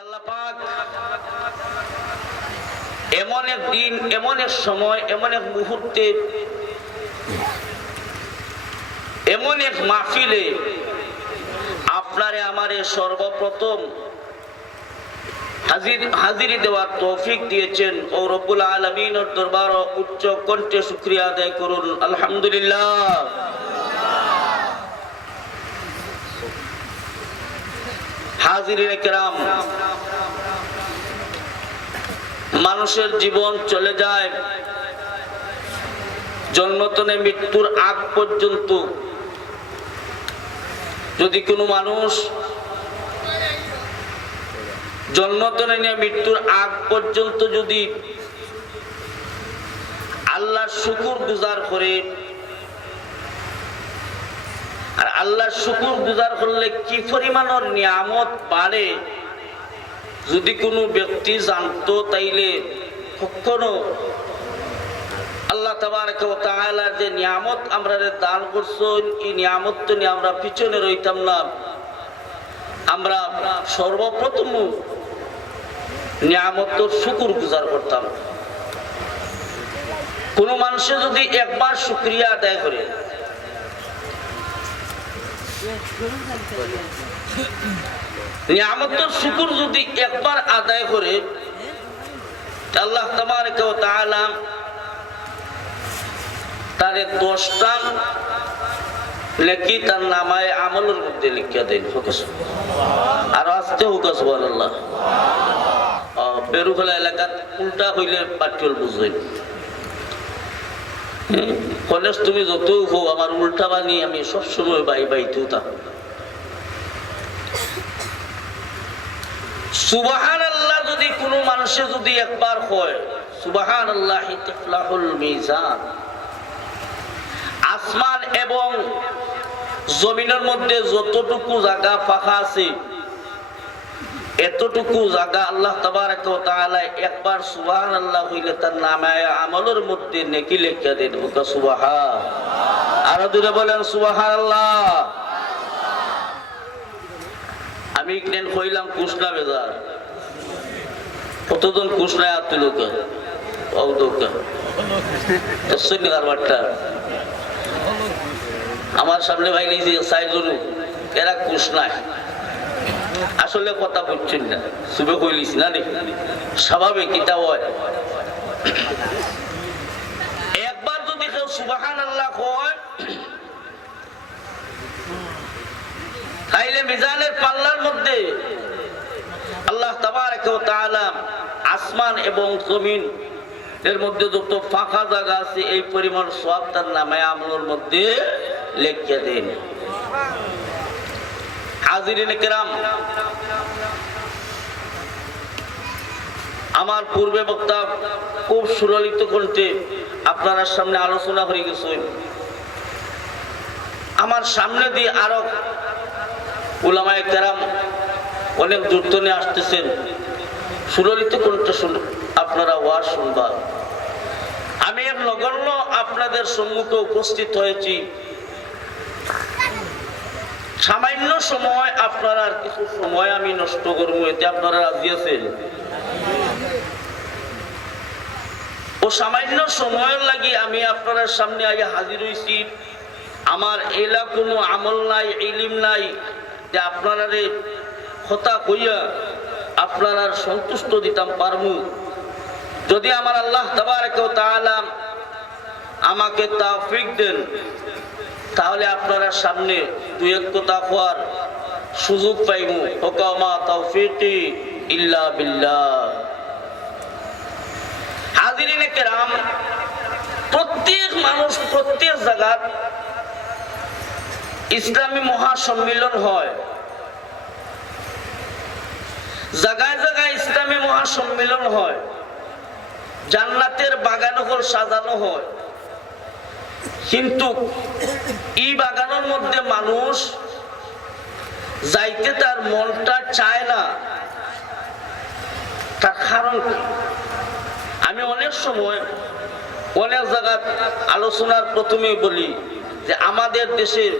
আল্লাহ পাক এমন এক দিন, এমন এক সময়, এমন এক মুহূর্তে, এমন এক মাহফিলে আপনারে আমারে সর্বপ্রথম হাজিরি দেওয়ার তৌফিক দিয়েছেন। ও রব্বুল আলামিনের দরবারে উচ্চ কণ্ঠে শুকরিয়া আদায় করুন, আলহামদুলিল্লাহ। হাজিরিনে কেরাম, মানুষের জীবন চলে যায় জন্মতনে মৃত্যুর আগ পর্যন্ত। যদি কোনো মানুষ জন্মতনে নিয়ে মৃত্যুর আগ পর্যন্ত যদি আল্লাহর শুকর গুজার করে, আর আল্লাহর শুকর গুজার করলে কি পরিমাণের নিয়ামত বাড়ে যদি কোনো ব্যক্তি জানতো, তাইলে কখনো আল্লাহ তাবারক ওয়া তাআলার যে নিয়ামত আমরা দান করছেন, এই নিয়ামত তো নিয়ে আমরা পিছনে রইতাম না। আমরা সর্বপ্রথম নিয়ামতের শুকর গুজার করতাম। কোন মানুষে যদি একবার শুকরিয়া আদায় করে, নিয়ামতের শুকর যদি একবার আদায় করে, আল্লাহ তাবারক ওয়া তাআলা তারে 10টা নেকি তার নামায় আমলের মধ্যে লিখিয়া দেন। আর আস্তে হোক সুবহানাল্লাহ। বেরুখলা এলাকাত উল্টা হইলে পাটিল বুঝবেন। কলেজ তুমি যত হোক, আমার উল্টা বানি আমি সবসময় বাইতেও তা। সুবহানাল্লাহ যদি কোনো মানুষে যদি একবার হয়, সুবহানাল্লাহ তিফলাহুল মিজান। আসমান এবং জমিনের মধ্যে যতটুকু জায়গা ফাঁকা আছে, এতটুকু জায়গা আল্লাহ তাবারক ওয়া তাআলা একবার সুবহানাল্লাহ হইলে তার নামে আমলের মধ্যে নেকি লিখিয়া দেন। সুবহান, আরো দূরে বলেন সুবহানাল্লাহ। আমি কেন কইলাম কুশনা বেজার, কতজন কুশনায় আতুলুক অউদুক তসনিগারবারটা আমার সামনে ভাই নিয়েছে সাইজন, এরা কুশনায় আসলে কথা বুঝছেন না, শুভে কইলিস না রে, স্বাভাবিক এটা হয়। একবার যদি কেউ সুবহানাল্লাহ কয়, তাইলে মিজানের পাল্লার মধ্যে আল্লাহ তাবারক ওয়া তাআলা আসমান এবং জমিন এর মধ্যে যত ফাঁকা জায়গা আছে, এই পরিমাণ সওয়াব তার নামে আমলের মধ্যে লিখিয়ে দেন। হাজিরিনে কেরাম, আমার পূর্বে বক্তা খুব সুললিত কণ্ঠে আপনার সামনে আলোচনা হয়ে গেছেন। আমার সামনে দিয়ে আরো উলামায়ে কেরাম অনেক দূর থেকে আসতেছেন, সুললিত কণ্ঠে আপনারা ওয়াজ শুনবা। আমি এক নগণ্য আপনাদের সম্মুখে উপস্থিত হয়েছি। সামান্য সময় আপনারা, আর কিছু সময় আমি নষ্ট করবো, এতে আপনারা রাজি আছেন? ও সামান্য সময়ের লাগি আমি আপনার সামনে আগে হাজির হয়েছি। আমার এলা কোনো আমল নাই, ইলম নাই যে আপনারা কথা কইয়া আপনারা সন্তুষ্ট দিতাম পারমু। যদি আমার আল্লাহ তাবারক ওয়া তাআলা আমাকে তৌফিক দেন, তাহলে আপনারা সামনে দুই এক কথা কোয়ার সুযোগ পাইমু। ওয়ামা তাওফীকি ইল্লা বিল্লাহ। হাজিরিনে কেরাম, প্রত্যেক মানুষ প্রত্যেক জায়গায় ইসলামী মহাসম্মেলন হয়, জায়গায় জায়গায় ইসলামী মহাসম্মেলন হয়, জান্নাতের বাগানঘর সাজানো হয়, কিন্তু এই বাগানের মধ্যে মানুষ যাইতে তার মনটা চায় না। তার কারণ আমি অনেক সময় অনেক জায়গায় আলোচনার প্রথমে বলি যে আমাদের দেশের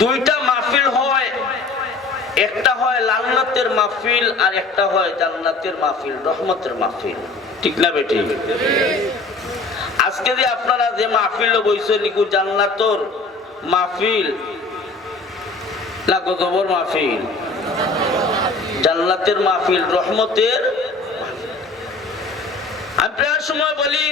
দুইটা মাহফিল হয় একটা হয় লান্নাতের মাহফিল আর একটা হয় জান্নাতের মাহফিল, রহমতের মাহফিল, ঠিক না বেটি? আজকে যে আপনারা যে মাহফিল বইছেন নিকু জান্নাতর মাহফিল না গজবর মাহফিল? জান্নাতের মাহফিল, রহমতের। আমি প্রায় সময় বলি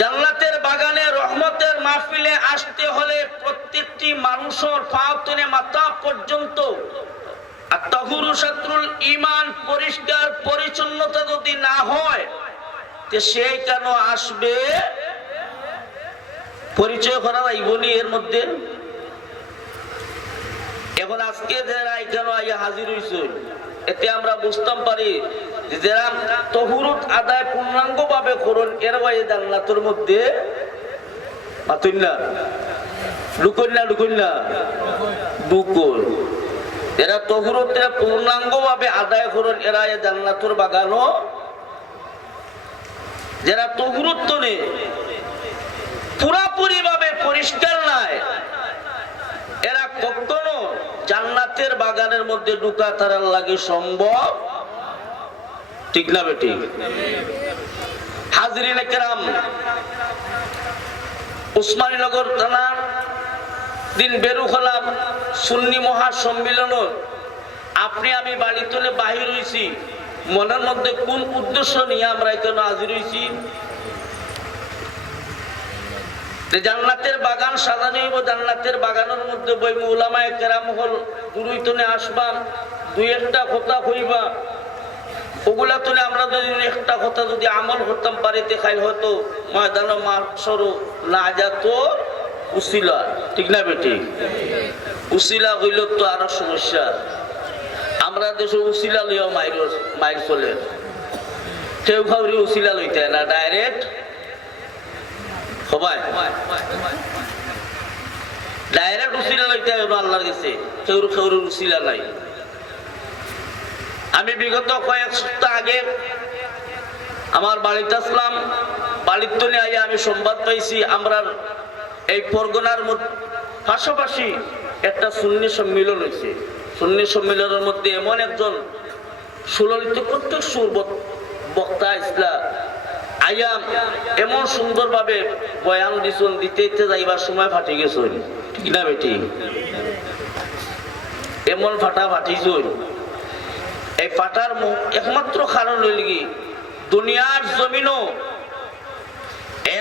জান্নাতের বাগানে রহমতের মাহফিলে আসতে হলে প্রত্যেকটি মানুষের পা থেকে মাথা পর্যন্ত আত-তাহুরু শাতরুল ঈমান, পরিষ্কার পরিচ্ছন্নতা যদি না হয় তে সে কেন আসবে? পরিচয় করা যাইবনি এর মধ্যে। এখন আজকে যারা এখানে আইয়া হাজির হইছে এতে আমরা বুঝতাম পারি যে যারা তহুরত আদায় পূর্ণাঙ্গ ভাবে করুন এর বাইরে জান্নাতের মধ্যে মাতুন না লুকুন না লুকুন না দুকুন। এরা তহুরত পূর্ণাঙ্গ ভাবে আদায় করুন এরা জান্নাতের বাগানও। যারা তহুরত নেই পুরাপুরি ভাবে পরিষ্কার নাই এরা কখনো জান্নাতের বাগানের মধ্যে ঢুকা তার লাগে সম্ভব, ঠিক না বেটি? হাজরিনে কেরাম, উসমানীনগর থানার দিন বেরু হলাম সুন্নি মহাসম্মিলন। আপনি আমি বাড়ি তুলে বাহির হইছি, মনের মধ্যে কোন উদ্দেশ্য নিয়ে আমরা এখানে হাজির হইছি? জান্নাতের বাগান সাজানো হইব, জান্নাতের বাগানের মধ্যে বইব, উলামায়ে কেরাম হল গুরুইতনে আসবাম, দুই একটা কথা হইবা। ওগুলা তুলে আমরা যদি একটা কথা যদি আমল করতাম পারিতে খাই হয়তো ময়দান মাসরু নাজাতর উসিলা, ঠিক না বেটি? উসিলা হইল তো আরো সমস্যা। আমরা দেশে উসিলা লইয়া মাইর চলে, কেউ খাওয়ারি উসিলা লইতে না, ডাইরেক্ট সবাই ডাইরেক্ট উসিলা লইতে আল্লাহর কাছে, কেউর কেউর উসিলা নাই। আমি বিগত কয়েক সপ্তাহ আগে আমার বাড়িতে আসলাম, বাড়ির তলে আইয়া আমি সংবাদ পাইছি আমরা এই পরগনার পাশাপাশি একটা সুন্নি সম্মিলন হয়েছে। সুন্নি সম্মিলনের মধ্যে এমন একজন সুললিত প্রত্যেক সুর বক্তা ইসলাম আইয়া এমন সুন্দর ভাবে বয়ান দিছুন, দিতে যাইবার সময় ফাটি গেছুন, ঠিক না বেটি? এমন ফাটা ফাটিছুন। এই ফাটার একমাত্র কারণ হইল কি দুনিয়ার জমিনও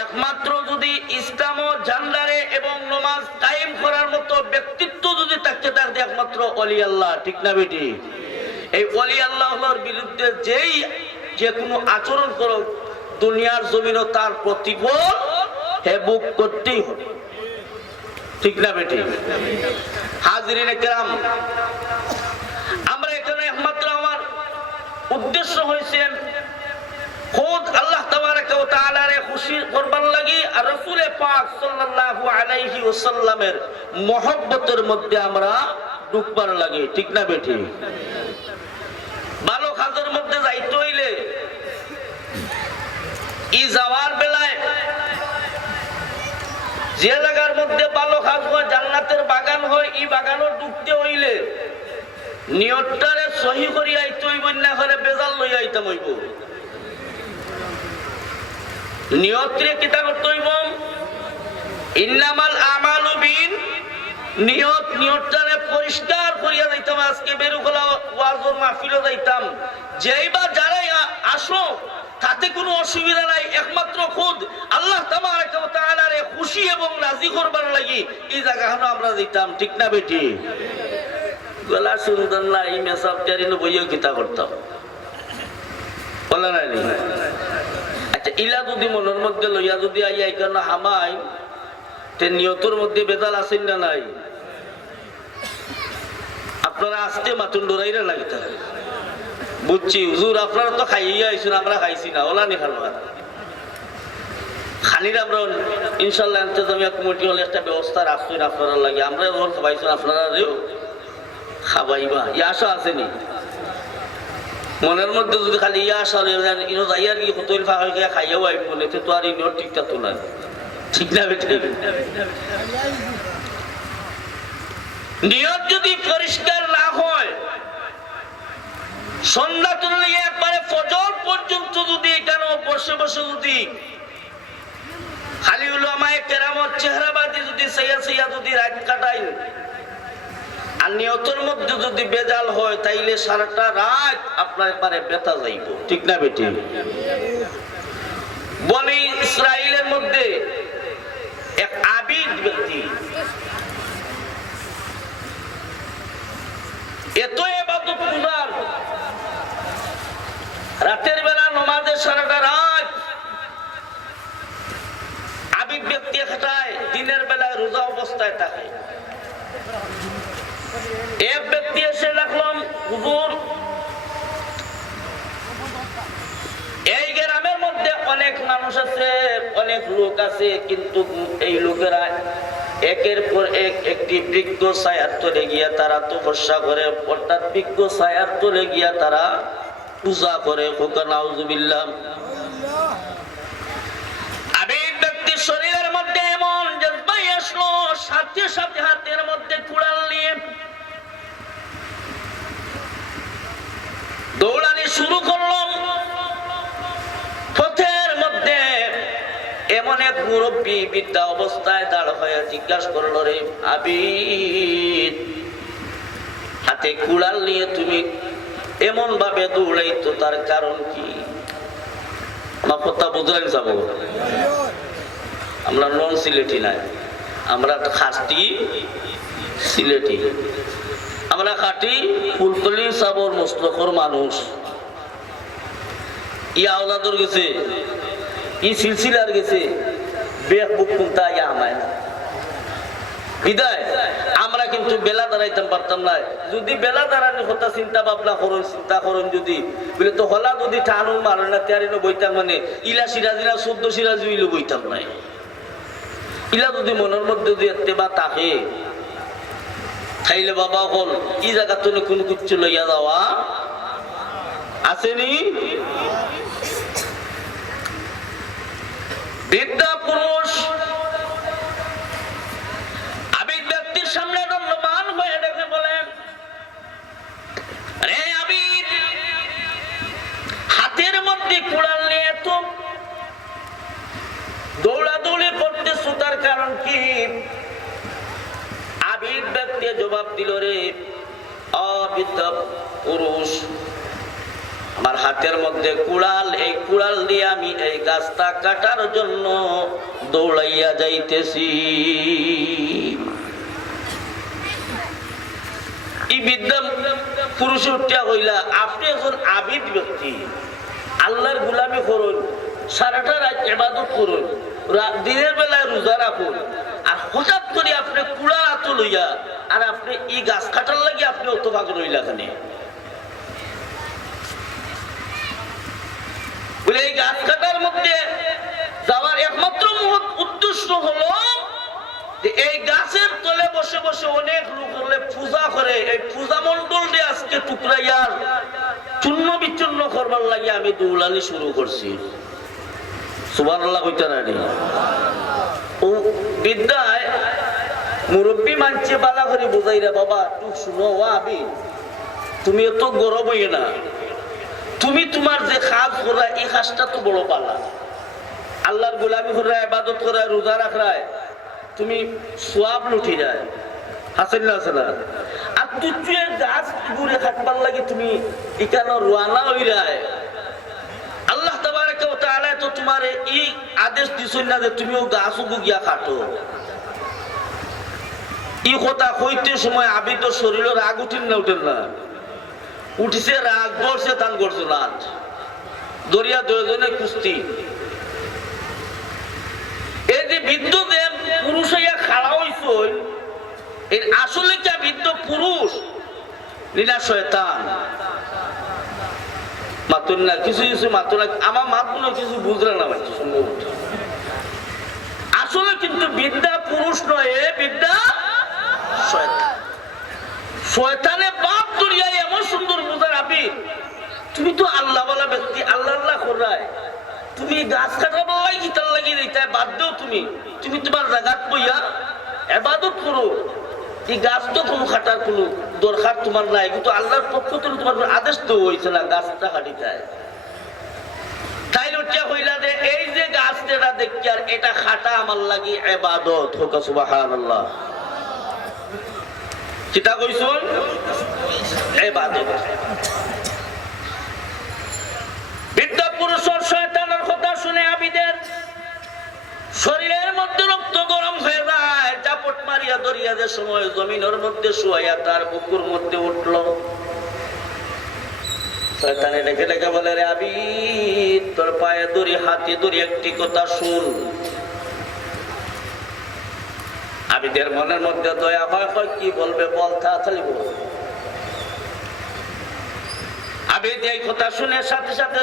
একমাত্র যদি ইসলাম ও জান্ডারে এবং নামাজ কায়েম করার মতো ব্যক্তিত্ব যদি থাকতে থাকে একমাত্র ওলি আল্লাহ, ঠিক না বেটি? এই ওলি আল্লাহর বিরুদ্ধে যেই যে কোনো আচরণ করো দুনিয়ার জমিনও তার প্রতিফল হে বুক করতেই হবে, ঠিক না বেটি? হাজরিনে কেরাম, আমরা এখানে একমাত্র আমার উদ্দেশ্য হয়েছে খোদ আল্লাহ তাবারাকা ওয়া তাআলারে খুশি করবার লাগি আর রাসূল পাক সাল্লাল্লাহু আলাইহি ওয়াসাল্লামের মহব্বতের মধ্যে আমরা ঢুকবার লাগি, ঠিক না বেটি? ভালো কাজের মধ্যে যাইতে হইলে ই যাওয়ার বেলায় যে জায়গার মধ্যে ভালো কাজ হয়, জান্নাতের বাগান হয়, এই বাগানও ঢুকতে হইলে নিয়তটারে সহি করি আইতে হইব, না হলে বেজাল লই আইতাম হইব। নিয়তরে কিতা করতে হইব? ইন্নামাল আমালু বিন নিয়ত, নিয়তটারে পরিষ্কার করিয়া যাইতাম। আজকে বেরুখলা ওয়াজের মাহফিলে যাইতাম, যেইবার যারাই আসো তাতে কোনো অসুবিধা নাই, একমাত্র খুদ আল্লাহ তাবারাকা ওয়া তাআলারে খুশি এবং রাজি করবার লাগি এই জায়গাখানে আমরা যাইতাম, ঠিক না বেটি? গলা সুন্দর না এই মেসাব চারিনো বইও কিতা করতাম, বলা নাই? আচ্ছা, ইলা যদি মনের মধ্যে লইয়া যদি আইয়া এখানে হামাই তে নিয়তর মধ্যে বেজাল আছেন না নাই? আপনারা আসতে মাতুন ডরাইরা লাগিতে বুঝছি হুজুর, আপনারা তো খাইয়া আইসুন, আমরা খাইছি না, ওলা নি খালবা খানির আমরা ইনশাল্লাহ ইন্তজামিয়া কমিটি হলে একটা ব্যবস্থা রাখছেন আপনারা লাগে, আমরা যখন খাবাইছেন আপনারা খাবাইবা, ইয়া আশা আসেনি মনের মধ্যে? যদি খালি ইয়া আশা ইনো যাইয়ার কি হোটেল ফাঁকা হয়ে খাইয়াও আইব মনে তো আর ইনোর ঠিকটা তো না, ঠিক না বেটে? নিয়ত যদি পরিষ্কার না হয় সন্ধ্যা তুললে একবারে ফজর পর্যন্ত যদি এখানে বসে বসে যদি খালি উলামায়ে কেরামত চেহারাবাদী যদি সাইয়া সাইয়া যদি রাত কাটাই আর নিয়তের মধ্যে যদি বেজাল হয় তাইলে সারাটা রাত আপনার পারে বেতা যাইব, ঠিক না বেটি? বনি ইসরাইলের মধ্যে এক আবিদ ব্যক্তি এত ইবাদত গুজার, রাতের বেলা নামাজের সারাটা রাত আবিদ ব্যক্তি খাটায়, দিনের বেলায় রোজা অবস্থায় থাকে। এক ব্যক্তি এসে দেখলাম, হুজুর এই গ্রামের মধ্যে অনেক মানুষ আছে, অনেক লোক আছে, কিন্তু এই লোকেরা একের পর এক একটি বৃক্ষ ছায়ার তলে গিয়া তারা তপস্যা করে, অর্থাৎ বৃক্ষ ছায়ার তলে গিয়া তারা পূজা করে। নাউজুবিল্লাহ। আবিদ ব্যক্তির শরীরের মধ্যে এমন জজ্বাই আসলো, সাথে সাথে হাতের মধ্যে কুড়াল নিয়ে দৌড়ানি শুরু করলাম। পথের মধ্যে এমন এক মুরব্বী বৃদ্ধা অবস্থায় দাঁড় হয়ে জিজ্ঞাসা করলো, রে আবিদ, হাতে কুড়াল নিয়ে তুমি এমন ভাবে দৌড়াইতো, তার কারণ কি? আমার কথা বুঝলেন? যাব আমরা নন সিলেটি নাই, আমরা খাঁটি সিলেটি, আমরা খাঁটি ফুলকলি সাবর মুস্তখর মানুষ। ই আওলাদর গেছে, ই সিলসিলার গেছে, বেক বুক কুমতা ইয়া আমায় না বিদায়। আমরা কিন্তু বেলা দাঁড়াইতাম পারতাম না। যদি বেলা দাঁড়ানোর কথা চিন্তা ভাবনা করুন, চিন্তা করুন যদি বলে তো হলা যদি টানুন মারো না তেয়ারিনো বইতাম, মানে ইলা সিরাজিরা 14 সিরাজি হইলে বইতাম নাই। ইলা যদি মনের মধ্যে যদি এত্তেবা থাকে খাইলে বাবা হল ই জায়গা তো কোন কুচ্ছু লইয়া যাওয়া আসেনি। বৃদ্ধা পুরুষ আবিদ ব্যক্তির সামনে দণ্ডমান হয়ে ডেকে বলেন, রে আবিদ, হাতের মধ্যে কুড়াল নিয়ে তো দৌড়াদৌড়ি করতেছ, তার কারণ কি? আবিদ ব্যক্তি জবাব দিল, রে অবৃদ্ধ পুরুষ, আমার হাতের মধ্যে কুড়াল, এই কুড়াল দিয়ে আমি এই গাছটা কাটার জন্য দৌড়াইয়া যাইতেছি। এই বিদ্যা পুরুষ উঠিয়া হইলা, আপনি এখন আবিদ ব্যক্তি, আল্লাহর গোলামি করুন, সারাটা রাত ইবাদত করুন, দিনের বেলায় রোজা রাখুন, আর হঠাৎ করে আপনি কুড়াল হাতে লইয়া আর আপনি এই গাছ কাটার লাগি আপনি অত ভাগ রইলা খানে বলে। এই গাছ কাটার মধ্যে যাওয়ার একমাত্র উদ্দেশ্য হলো যে এই গাছের তলে বসে বসে অনেক লোক হলে পূজা করে, এই পূজা মন্ডল দিয়ে আজকে টুকরাইয়ার চূর্ণ বিচ্ছিন্ন করবার লাগে আমি দৌড়ানি শুরু করছি। সুবহানাল্লাহ কইতে নানি। ও বিদ্যায় মুরব্বী মানছে বালা করে বোঝাই রে, বাবা তুই শুনো, আবি তুমি এত গরম হইয়ে না, তুমি তোমার যে কাজ করা এই কাজটা তো বড় পালা, আল্লাহর গোলামি করা, ইবাদত করা, রোজা রাখরায় তুমি সওয়াব লুটি যায়, হাসেন না আসলে। আর তুই গাছ ঘুরে খাটবার লাগে তুমি এখানে রওনা হইরায়। আল্লাহ তাবারাকা ওয়া তাআলা তো তোমার এই আদেশ দিছেন না যে তুমিও গাছ গিয়া কাটো। এই কথা কইতে সময় আবি তো শরীরে রাগ উঠিন না, উঠেন না, উঠিছে রাগ, গড়ছে তান গড়ছে রাত, দরিয়া দুজনে কুস্তি। এই যে বৃদ্ধ যে পুরুষ হইয়া খাড়া হইছ, এর আসলে কি বৃদ্ধ পুরুষ নিনা শয়তান? মাতুন না, কিছু কিছু মাতুন না, আমার মাতুন কিছু বুঝলেন না সম্ভবত। আসলে কিন্তু বিদ্যা পুরুষ নয়, বিদ্যা শয়তান। শয়তানে বাপ দুনিয়ায় এমন সুন্দর বোঝার আবি, তুমি তো আল্লাহ বলা ব্যক্তি, আল্লাহ আল্লাহ করায়, তুমি গাছ কাটা বলাই গীতার লাগিয়ে দিতে বাদ দেও, তুমি তুমি তোমার জায়গাত বইয়া ইবাদত করো। এই গাছ তো কোনো কাটার কোনো দরকার তোমার নাই, কিন্তু আল্লাহর পক্ষ থেকে তোমার আদেশ তো হয়েছে না গাছটা কাটি যায়। তাই লজ্জা হইলা যে এই যে গাছটা দেখি আর এটা খাটা আমার লাগি ইবাদত। হোক সুবহানাল্লাহ। কিতা কইছুন? ইবাদত। বৃদ্ধা পুরুষের শয়তানের কথা শুনে আবিদের শরীরের মধ্যে রক্ত গরম হয়ে যায়। চাপট মারিয়া ধরিয়া যে সময় জমিনের মধ্যে শুয়াইয়া তার বুকুর মধ্যে উঠল। শয়তানে ডেকে ডেকে বলে, রে আবিদ, তোর পায়ে ধরি হাতে ধরি একটি কথা শুন। আবিদের মনের মধ্যে দয়া হয়, কি বলবে বল, তাড়াতাড়ি বল। আবিদ এই কথা শুনে সাথে সাথে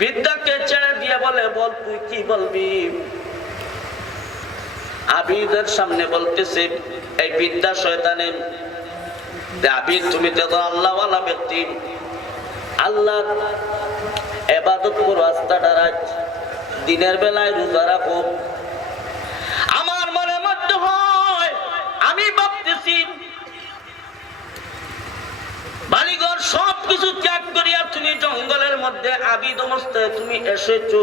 বৃদ্ধাকে ছেড়ে দিয়ে বলে, বল তুই কি বলবি। আবিদের সামনে বলতেছে এই বৃদ্ধা শয়তানে, আবিদ তুমি তো আল্লাহওয়ালা ব্যক্তি, আল্লাহ ইবাদত করো, আস্থাটা রাখ, দিনের বেলায় রোজা রাখো। আমার মনের মধ্যে হয় আমি ভাবতেছি বাড়িঘর সবকিছু ত্যাগ করিয়া তুমি জঙ্গলের মধ্যে আবিদ অবস্থায় তুমি এসেছো,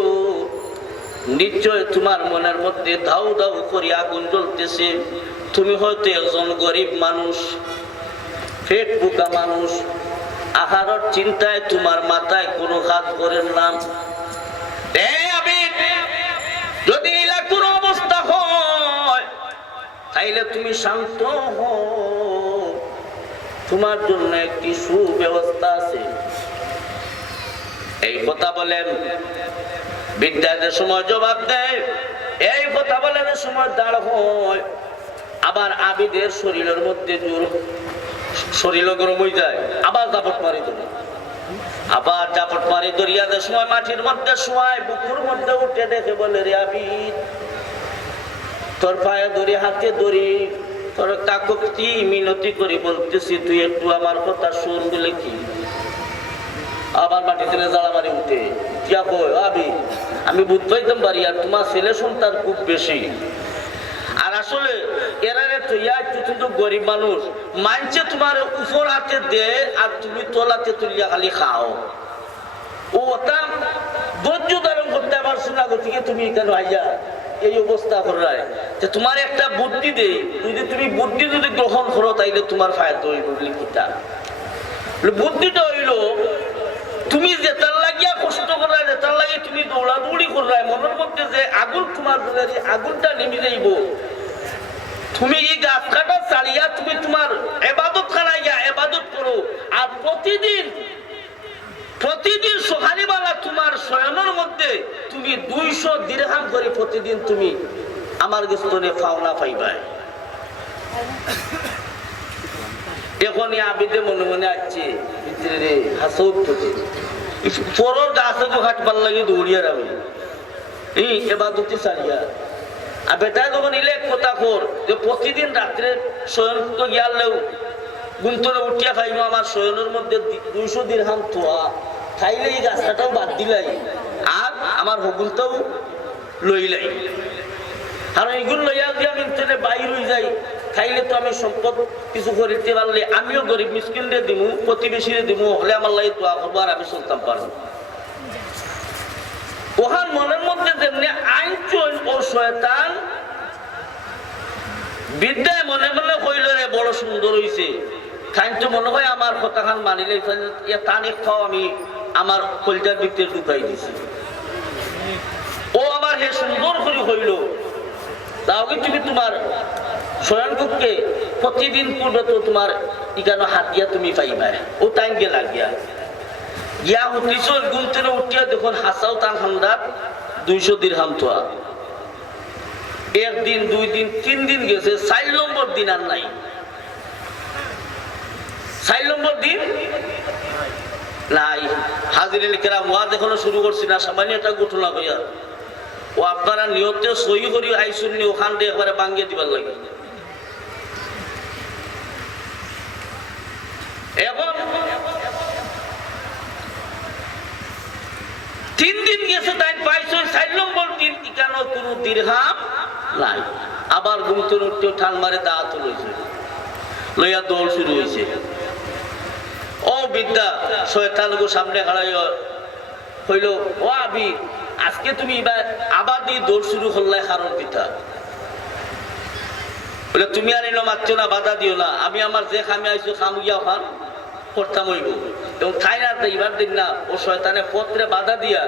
নিশ্চয় তোমার মনের মধ্যে ধাউ ধাউ করে আগুন জ্বলতেছে। তুমি হয়তো একজন গরিব মানুষ, পেট পোকা মানুষ, আহারের চিন্তায় তোমার মাথায় কোনো কাজ করেন না। যদি এলাকার অবস্থা হয় তাইলে তুমি শান্ত হও, তোমার জন্য একটি সুব্যবস্থা আছে। এই কথা বলেন বিদ্যাদের সময় জবাব দেয়, এই কথা বলেন সময় দাঁড় হয়। আবার আবিদের শরীরের মধ্যে জোর, শরীর গরম হয়ে যায়, আবার জাপট মারি ধরে, আবার জাপট মারি ধরিয়াদের সময় মাটির মধ্যে শোয়ায়, বুকুর মধ্যে উঠে দেখে বলে, রে আবিদ, তোর পায়ে ধরি হাতে ধরি, তোর কাকতি মিনতি করে বলতেছি, তুই একটু আমার কথা শুন বলে কি। আবার মাটি থেকে জ্বালা মারি উঠে, কিয়া কই আবি, আমি বুঝতে পাইতাম পারি আর তোমার ছেলে সন্তান খুব বেশি। আর আসলে এরারে তুইয়া কিন্তু গরিব মানুষ, মানছে তোমার উপর হাতে দে আর তুমি তোলাতে তুলিয়া খালি খাও। ও ওটা ধৈর্য ধারণ করতে আবার শোনা গতিকে তুমি কেন আইয়া এই অবস্থা করায়, যে তোমার একটা বুদ্ধি দেই, যদি তুমি বুদ্ধি যদি গ্রহণ করো তাইলে তোমার ফায়দা হইল। লিখিতা বুদ্ধিটা হইল তুমি যেটার লাগিয়া কষ্ট করায়, যেটার লাগে তুমি দৌড়াদৌড়ি করায়, মনের মধ্যে যে আগুন তোমার আগুনটা নেমে যাইব, তুমি এই গাছ কাটা চালিয়া তুমি তোমার ইবাদত খানাইয়া ইবাদত করো। আর প্রতিদিন সকালবেলা তোমার শয়নের মধ্যে তুমি 200 দিরহাম করে প্রতিদিন তুমি আমার গস্তনে পাওনা পাইবা। এখন আবিদে মনে মনে আসছে ভিতরে হাসৌ পরের গাছে হাঁটবার লাগে দৌড়িয়ার আমি এই এবাদতি চালিয়া। আর বেটা যখন ইলে কথা কর যে প্রতিদিন রাত্রে শয়ন গিয়ালেও গুন্তরে উঠিয়া খাইব, আমার শয়নের মধ্যে 200 দিরহাম থোয়া খাইলে এই গাছটাও বাদ দিলাই আর আমার হগুনটাও লইলাই। আর এইগুলো লইয়া দিয়ে আমি বাইর হয়ে যাই, খাইলে তো আমি সম্পদ কিছু করিতে পারলে আমিও গরিব মিসকিনরে দিব, প্রতিবেশীরে দিব, হলে আমার লাগে দোয়া করবো আর আমি চলতাম পারবো। ওহার মনের মধ্যে যেমনি আইন চল ও শয়তান বিদ্যায় মনে মনে হইল রে বড় সুন্দর হইছে, খাইন তো মনে হয় আমার কথা খান মানিলে টানে খাও, আমি আমার কলজার ভিতরে ঢুকাই দিছি। ও আমার হে সুন্দর করে হইল, তাহলে তুমি তোমার শয়নকুককে প্রতিদিন পূর্বে তো তোমার ইকানো হাত দিয়া তুমি পাইবা। ও টাইম গে লাগিয়া গিয়া উঠিস গুনতে উঠিয়া দেখুন হাসাও তার হামদার 200 দিরহাম থোয়া। একদিন 2 দিন 3 দিন গেছে, 4 নম্বর দিন আর নাই। 4 নম্বর দিন নাই। হাজিরে লিখেরা ওয়াজ এখনো শুরু করছি না, সামান্য একটা ঘটনা কইয়া ও আপনারা নিয়তে সই করি আইসুন নি ওখান দিয়ে একবারে ভাঙ্গিয়ে দিবার লাগে। এখন 3 দিন গেছে, তাই পাইছো 4 নম্বর দিন কেন কোনো দিরহাম নাই। আবার ঘুমতে উঠতে ঠান মারে দাঁত লইছে, লইয়া দৌড় শুরু হয়েছে। ও বিদ্যা শয়তান গো সামনে হারাই হইল, ও আবি আজকে তুমি আবার দিয়ে দৌড় শুরু করলে কারণ পিতা বলে তুমি আর এলো মারছো না, বাধা দিও না, আমি আমার যে খামে আইসো খাম গিয়া খান করতাম হইব। এবং খাই না এবার দিন না, ও শয়তানে পত্রে বাধা দিয়া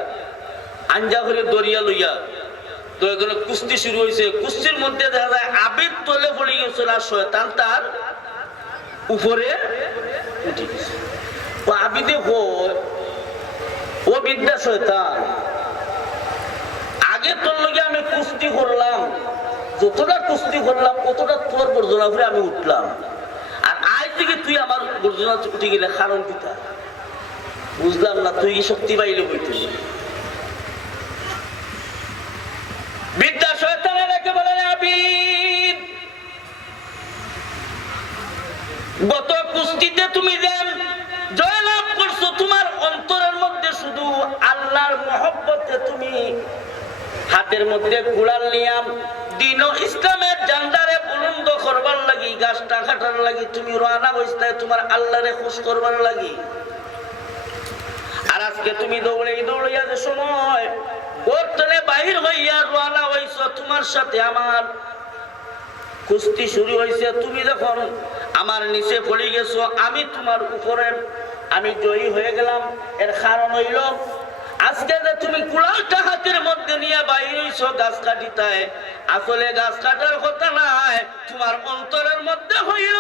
আঞ্জা করে দরিয়া লইয়া দুজনে কুস্তি শুরু হয়েছে। কুস্তির মধ্যে দেখা যায় আবিদ তলে পড়ে গেছিল আর শয়তান তার উপরে উঠে গেছে। ও আবিদে ও বিদ্যা শয়তান, আগে তোর লগে আমি কুস্তি করলাম, যতটা কুস্তি করলাম কতটা তোর গর্জনা করে আমি উঠলাম, আর আজ থেকে তুই আমার গর্জনা উঠে গেলে কারণ পিতা বুঝলাম না, তুই কি শক্তি পাইলে বইতে বিদ্যা শয়তানের একেবারে আবিদ। গত কুস্তিতে তুমি যেন জয়লাভ করছো, তোমার অন্তরের মধ্যে শুধু আল্লাহর মহব্বতে তুমি হাতের মধ্যে কুড়াল নিয়াম দিন ইসলামের জান্ডারে বুলন্দ করবার লাগি, গাছটা কাটার লাগি তুমি রানা হইছে, তোমার আল্লাহরে খুশ করবার লাগি। আর আজকে তুমি দৌড়াইয়া যে সময় গোরতলে বাহির হইয়া রানা হইছ, তোমার সাথে আমার কুস্তি শুরু হয়েছে। তুমি যখন আমার নিচে পড়ে গেছো, আমি তোমার উপরে আমি জয়ী হয়ে গেলাম। এর কারণ হইল আজকে যে তুমি কুড়ালটা হাতের মধ্যে নিয়ে বাইর হইছো গাছ কাটিতায়, আসলে গাছ কাটার কথা নাই, তোমার অন্তরের মধ্যে হইল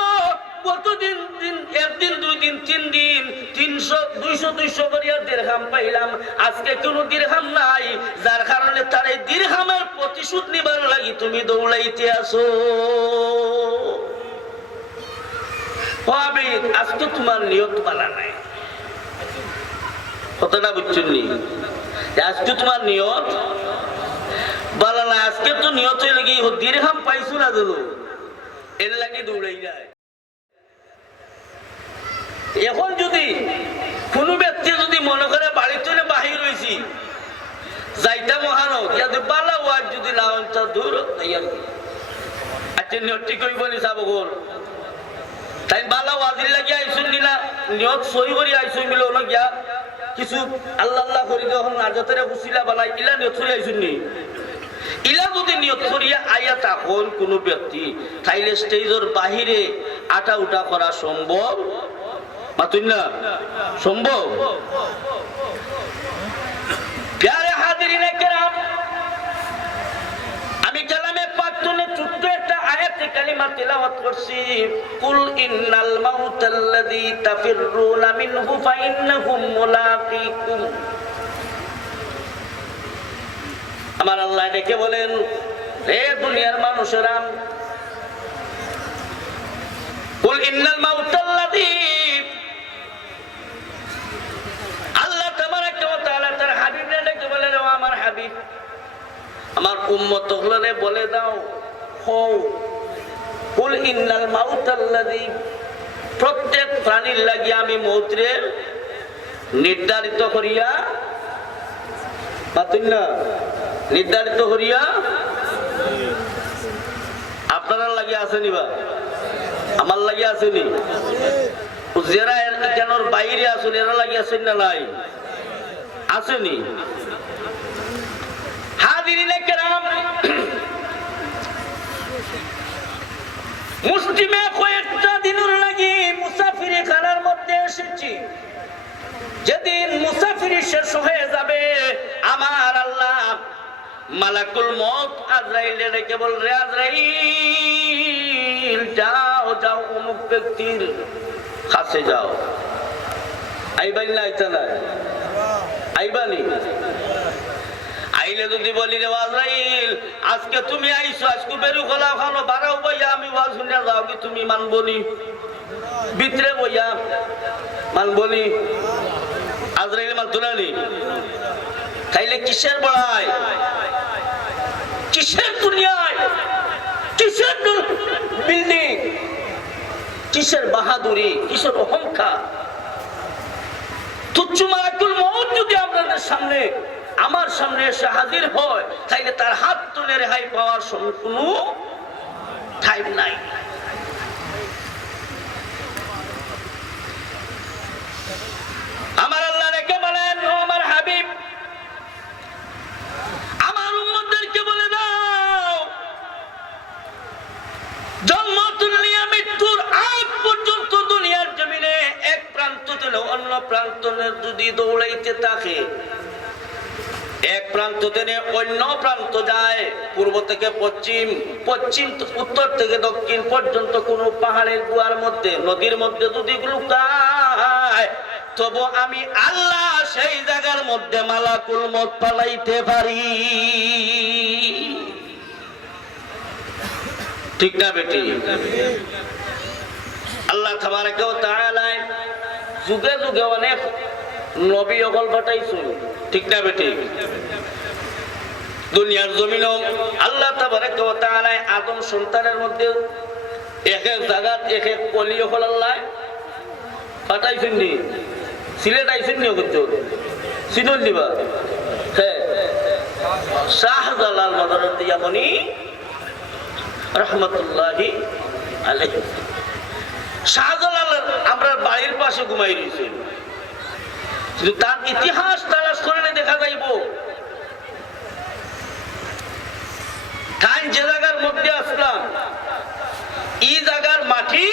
কতদিন দিন, একদিন দুই দিন তিন দিন 300 200 200 করিয়া দিরহাম পাইলাম, আজকে কোনো দিরহাম নাই, যার কারণে তার এই দিরহামের প্রতিশোধ নিবার লাগি তুমি দৌড়াইতে আসো। আজকে তোমার নিয়ত বালা নাই, কথাটা বুঝছেন নি? আজকে তোমার নিয়ত বালা নাই, আজকে তো নিয়ত হয়ে লেগে দিরহাম পাইছো না দিল, এর লাগে দৌড়াই যায়। এখন যদি কোনো ব্যক্তি যদি মনে করে বাড়িতে বাহির হয়েছি যাইটা মহানো বালা ওয়াজ যদি না দূর আচ্ছা নিয়তটি কইব নি চাব গোল তাই বালা ওয়াজির লাগি আইসুন না, নিয়ত সই করি আইসুন মিল গিয়া কিছু আল্লাহ আল্লাহ করি যখন নাজতের হুসিলা বালাই ইলা নিয়ত করি আইসুন নি, ইলা যদি নিয়ত করিয়া আইয়া তখন কোনো ব্যক্তি তাইলে স্টেজের বাহিরে আটা উঠা করা সম্ভব মাতুন না? সম্ভব? প্যারে হাজিরিনে কেরাম, আমি কালামে পাক তুলে ছোট্ট একটা আয়াতে কালিমা তিলাওয়াত করছি, কুল ইন্নাল মাউতাল্লাযী তাফিররুনা মিনহু ফাইন্নাহু মুলাকীকুম। আমার আল্লাহ ডেকে বলেন, হে দুনিয়ার মানুষেরা, কুল ইন্নাল মাউতাল্লাযী, আল্লাহ তাবারাকা ওয়া তাআলা তার হাবিবকে ডেকে বলেন, ও আমার হাবিব, আমার উম্মতগুলোরে বলে দাও, হও কুল ইন্নাল মাউতাল্লাযী, প্রত্যেক প্রাণীর লাগি আমি মৌতরে নির্ধারিত করিয়া পাতুন না, নির্ধারিত করিয়া আপনারা লাগি আসেনি বা আমার লাগি আসেনি, যারা কেনর বাইরে আসুন এরা লাগি আসেন না নাই আসেনি। হাজিরিনে কেরাম, মুসলিমে কয়েকটা দিনের লাগি মুসাফিরি খানার মধ্যে এসেছি, যেদিন মুসাফিরি শেষ হয়ে যাবে আমার আল্লাহ মালাকুল মউত আজরাইল ডেকে বল, রে আজরাইল যাও যাও অমুক ব্যক্তির কাছে যাও। আইবানি না আইতা না আইবানি? আইলে যদি বলি রে আজরাইল আজকে তুমি আইছো, আজকে বেরু খোলা খানো বারাও বইয়া আমি ওয়াজ শুনে যাও কি তুমি মানবনি? ভিতরে বইয়া মানবনি? আজরাইল মানতুনানি? তাইলে কিসের বড়াই, কিসের দুনিয়ায়, কিসের বিল্ডিং, কিসের বাহাদুরি, কিসের অহংকার? তুচ্ছ মালাকুল মউত যদি আপনাদের সামনে আমার সামনে এসে হাজির হয়, তাইলে তার হাত তুলে রেহাই পাওয়ার কোনো টাইম নাই। জন্ম তুলিয়া মৃত্যুর আগ পর্যন্ত দুনিয়ার জমিনে এক প্রান্ত থেকে অন্য প্রান্তের যদি দৌড়াইতে থাকে, এক প্রান্ত থেকে অন্য প্রান্ত যায়, পূর্ব থেকে পশ্চিম, পশ্চিম উত্তর থেকে দক্ষিণ পর্যন্ত কোন পাহাড়ের গুহার মধ্যে, নদীর মধ্যে যদি লুকায়, তবু আমি আল্লাহ সেই জায়গার মধ্যে মালাকুল মউত পালাইতে পারি। ঠিক না বেটি? আল্লাহ তাবারাকা ওয়া তাআলা যুগে যুগে অনেক নবী ওগল পাঠাইছেন। ঠিক না বেটি? দুনিয়ার জমিনও আল্লাহ তাবারাকা ওয়া তাআলা আদম সন্তানের মধ্যে এক এক জায়গাত এক এক ওলি ওগল আল্লাহ পাঠাইছেন। নি সিলেট আইছেন নি ওগো? সিনুল দিবা হ্যাঁ, শাহজালাল মাদারত ইয়ামানি রহমতুল্লাহি আলাইহি। শাহজালাল আমরা বাড়ির পাশে ঘুমাই রয়েছে, কিন্তু তার ইতিহাস তালাশ করে দেখা যাইব তাই যে জায়গার মধ্যে আসলাম, এই জায়গার মাটি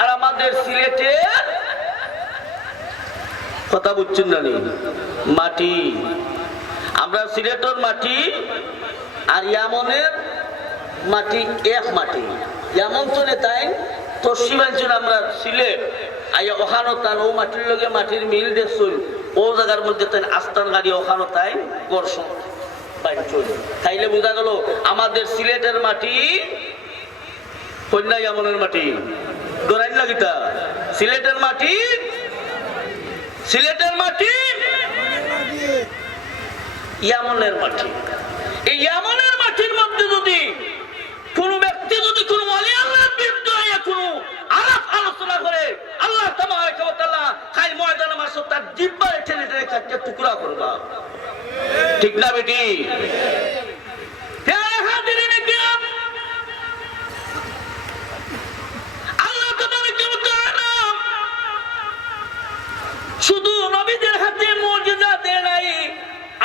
আর আমাদের সিলেটের কথা বুঝছেন না? মাটি, আমরা সিলেটের মাটি আর ইয়ামনের মাটি এক মাটি। যেমন চলে তাই পশ্চিমাঞ্চল আমরা সিলেট আইয়া ওখানো তান ও মাটির লগে মাটির মিল দেখছুন, ও জায়গার মধ্যে তাই আস্তান গাড়ি ওখানো তাই বর্ষণ বাইরে চলে। তাইলে বোঝা গেল আমাদের সিলেটের মাটি কন্যা ইয়ামনের মাটি। দৌড়াইন না গীতা? সিলেটের মাটি, সিলেটের মাটি ইয়ামনের মাটি। এই ইয়ামনের মাটির মধ্যে যদি কোন ব্যক্তি যদি কোন ওলি আল্লাহর বিরুদ্ধে কোনো আলাপ আলোচনা করে, আল্লাহ তাবারাকা ওয়া তাআলা খাই ময়দানে মাসুদ তার জিহ্বায় ঠেলে ঠেলে কাটতে টুকরা করবা। ঠিক না বেটি? আল্লাহ তাবারাকা ওয়া তাআলা শুধু নবীদের হাতে মুজিজা দেয় নাই,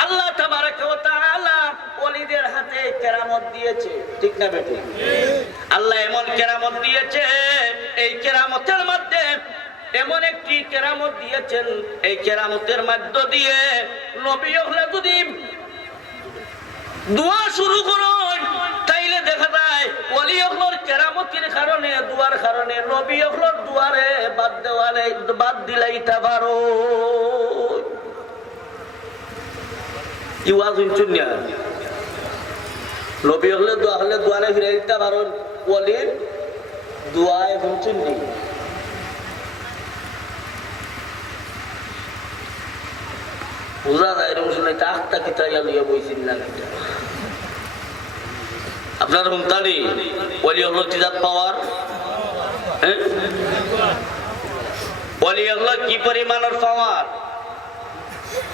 আল্লাহ তাবারাকা ওয়া তাআলা ওলিদের হাতে কেরামত দিয়েছে। ঠিক না বেটি? আল্লাহ এমন কেরামত দিয়েছে, এই কেরামতের মধ্যে এমন একটি কেরামত দিয়েছেন, এই কেরামতের মধ্য দিয়ে নবী হলে যদি দোয়া শুরু করুন, তাইলে দেখা যায় ওলি হলোর কেরামতের কারণে, দোয়ার কারণে নবী হলোর দুয়ারে বাদ দিলাইতে পারো। ইওয়াজ শুনছুন না? নবী হলে দোয়া হলে দুয়ারে ফিরে দিতে পারো, ওলির দোয়ায় শুনছুন নি? বোঝা যায় শুনে আখটা কিতা লিয়ে বইছেন না কিতা আপনার হুমতানি ওলি হলো তিজাত পাওয়ার। হ্যাঁ, ওলি হলো কি পরিমাণের পাওয়ার,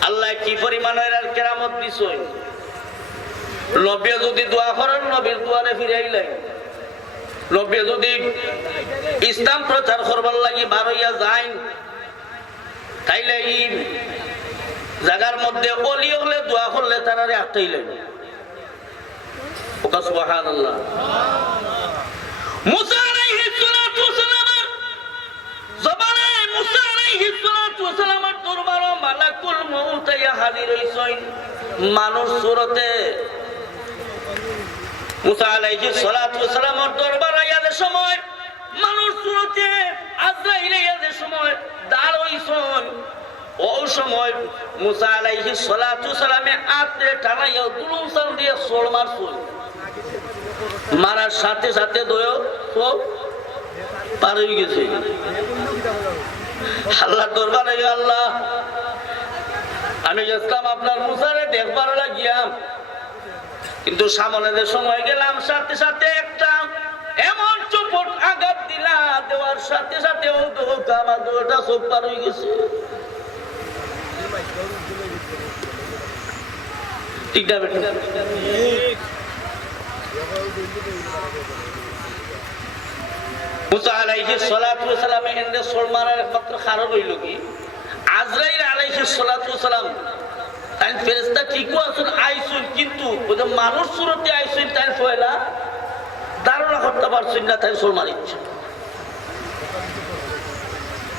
আল্লাহ কি পরিমাণের আর কেরামত দিছেন। নবী যদি দোয়া করেন, নবীর দুয়ারে ফিরাইলেন। নবী যদি ইসলাম প্রচার করবার লাগি বারইয়া যায়, তাইলে এই জায়গার মধ্যে ওলি হলে দোয়া করলে তারারে আটকাইলেন। সুবহানাল্লাহ। মুসা আলাইহিস সালাতু ওয়াস সালাম জবানে মুসা আলাইহিস সালাতু ওয়াস সালামের দরবারে মালাকুল মউত হাজির হইছেন মানুষ সুরতে। মুসা আলাইহিস সালাতু ওয়াস সালামের দরবারে আয়ার সময় মানুষ সুরতে আজরাইল আয়ার সময় দাঁড় হইছেন। ও সময় মুসা আলাইহিস সালাতু ওয়াস সালামে আতে টানাইয়া দুলুসান দিয়ে সোল মারছেন। মারার সাথে সাথে দয়ও সব পার হয়ে গেছে। আল্লাহ দরবারে, আল্লাহ আমি গেছিলাম আপনার মুসারে দেখবার লাগিয়াম, কিন্তু সামনে সময় গেলাম, সাথে সাথে একটা এমন চোপট আঘাত দিলা, দেওয়ার সাথে সাথে আমার দোটা সব পার হয়ে গেছে। ঠিক না বেটা? মুসা আলাইহিস সালাতু ওয়াস সালাম এন্ড সলমানের একমাত্র কারণ হইল কি, আজরাইল আলাইহিস সালাতু ওয়াস সালাম তাই ফেরেশতা ঠিকও আছেন আইসুন, কিন্তু ওই যে মানুষ সুরতে আইসুন তাই পয়লা দারুণ করতে পারছেন না তাই সোল মারিচ্ছে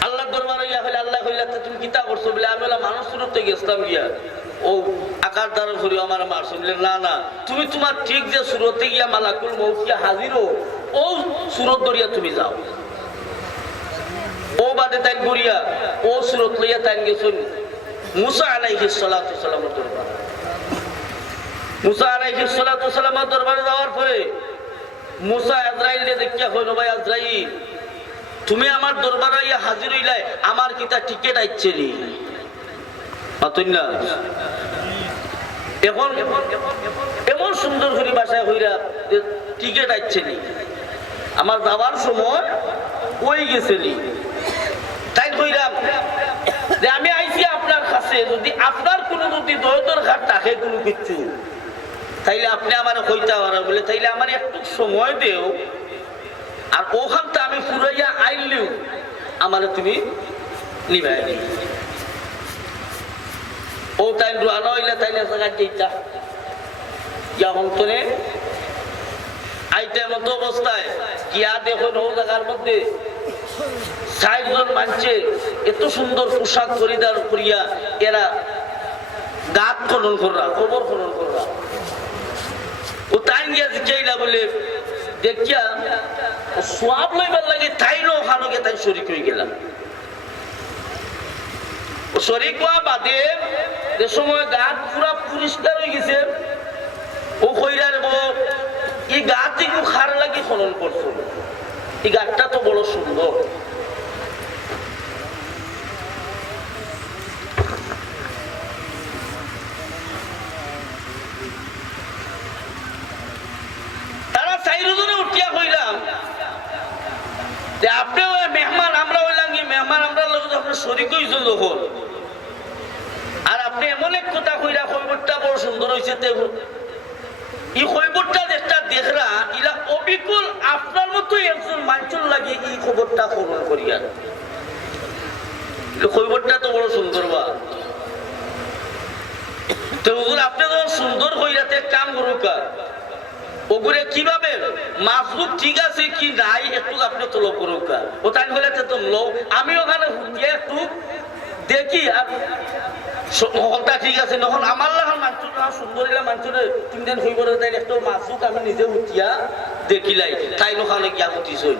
আল্লাহ দরবারে গিয়া হইলে আল্লাহ হইলে তুমি কিতা করছো বলে আমি বললাম মানুষ শুরুতে গেছিলাম গিয়া ও আকার দ্বারা ঘুরি আমার মার শুনলে না না তুমি তোমার ঠিক যে সুরতে গিয়া মালাকুল মৌকিয়া হাজিরও ও সুরত দরিয়া তুমি যাও ও বাদে তাই গড়িয়া ও সুরত লইয়া তাই গেছুন মুসা আলাইহিস সালাতু সালামের দরবার মুসা আলাইহিস সালাতু সালামের দরবারে যাওয়ার পরে মুসা আজরাইলকে দেখিয়া কইল ভাই আজরাইল তুমি আমার দরবারে ইয়া হাজির হইলাই আমার কিতা টিকেট আইছে নি পাতুন না এখন এমন সুন্দর করে ভাষায় হইরা টিকেট আইছে নি আমার যাওয়ার সময় ওই গেছে নি তাই কইরাম যে আমি আইছি আপনার কাছে যদি আপনার কোনো যদি দরকার থাকে কোনো কিছু তাইলে আপনি আমার কইতে পারেন বলে তাইলে আমার একটু সময় দেও আর ওখানটা আমি ফুরাইয়া আইলেও আমার তুমি নিবাই ও তাই রুয়ানো হইলে তাইলে জায়গা যেটা যেমন তোরে আইতে মতো অবস্থায় গিয়া দেখুন ও জায়গার মধ্যে ৬০ জন মানছে এত সুন্দর পোশাক পরিধান করিয়া এরা গাত খনন করা কবর খনন করা ও তাই গিয়া জিজ্ঞাইলা বলে দেখিয়া সোয়াব লইবার লাগে তাইরও ওখানে তাই শরিক হয়ে গেলাম শরিক হওয়া বাদে যে সময় গাত পুরা পরিষ্কার হয়ে গেছে ও কইরা রে এই গাত একটু খার লাগে খনন করছো এই গাতটা তো বড় সুন্দর তারা ৪ জনে উঠিয়া কইলাম যে আপনি মেহমান আমরা হইলাম কি মেহমান আমরা লোক যখন শরিক হইছো যখন আর আপনি এমন এক কথা কইরা খবরটা বড় সুন্দর হয়েছে এই খবরটা যেটা দেখরা ইলা অবিকুল আপনার মতো একজন মানুষের লাগে এই খবরটা খবর করিয়া খবরটা তো বড় সুন্দর বা তো আপনি যখন সুন্দর কইরাতে কাম করুকা ওগুলো কিভাবে মাফলুক ঠিক আছে কি নাই একটু আপনি তলব করুকা ও তাই বলে তো লো আমি ওখানে একটু দেখি আর হলটা ঠিক আছে নখন আমার লাগার মানুষ সুন্দর মানুষের 3 দিন হইব তাই একটু মাছুক আমি নিজে উঠিয়া দেখিলাই তাই ওখানে গিয়া উঠিছই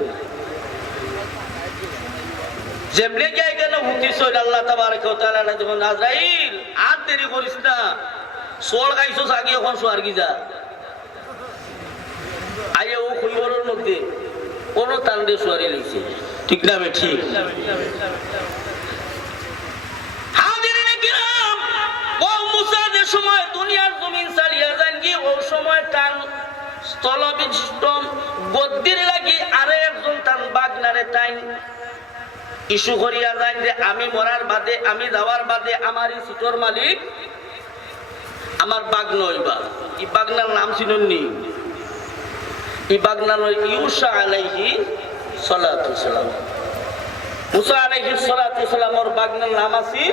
যেমনি গিয়ে গেল উঠিছই আল্লাহ তাবারক ওয়া তাআলা যখন আজরাইল আর দেরি করিস না সোল গাইছস আগে এখন সোয়ার গিজা আইয়া ও খইবরের মধ্যে কোন তান্ডে সোয়ারি লইছে ঠিক না বে ঠিক সময় দুনিয়ার জমিন চালিয়ে যান কি ও সময় টান স্থলবিষ্ট গদ্দির লাগি আরে একজন টান বাগনারে টাইম ইস্যু করিয়া যান যে আমি মরার বাদে আমি যাওয়ার বাদে আমার এই সিটোর মালিক আমার বাগন হইবা এই বাগনার নাম চিনুননি এই বাগনার ইউসা আলাইহি সালাতু সালাম মুসা আলাইহি সালাতু সালামের বাগনার নাম আছে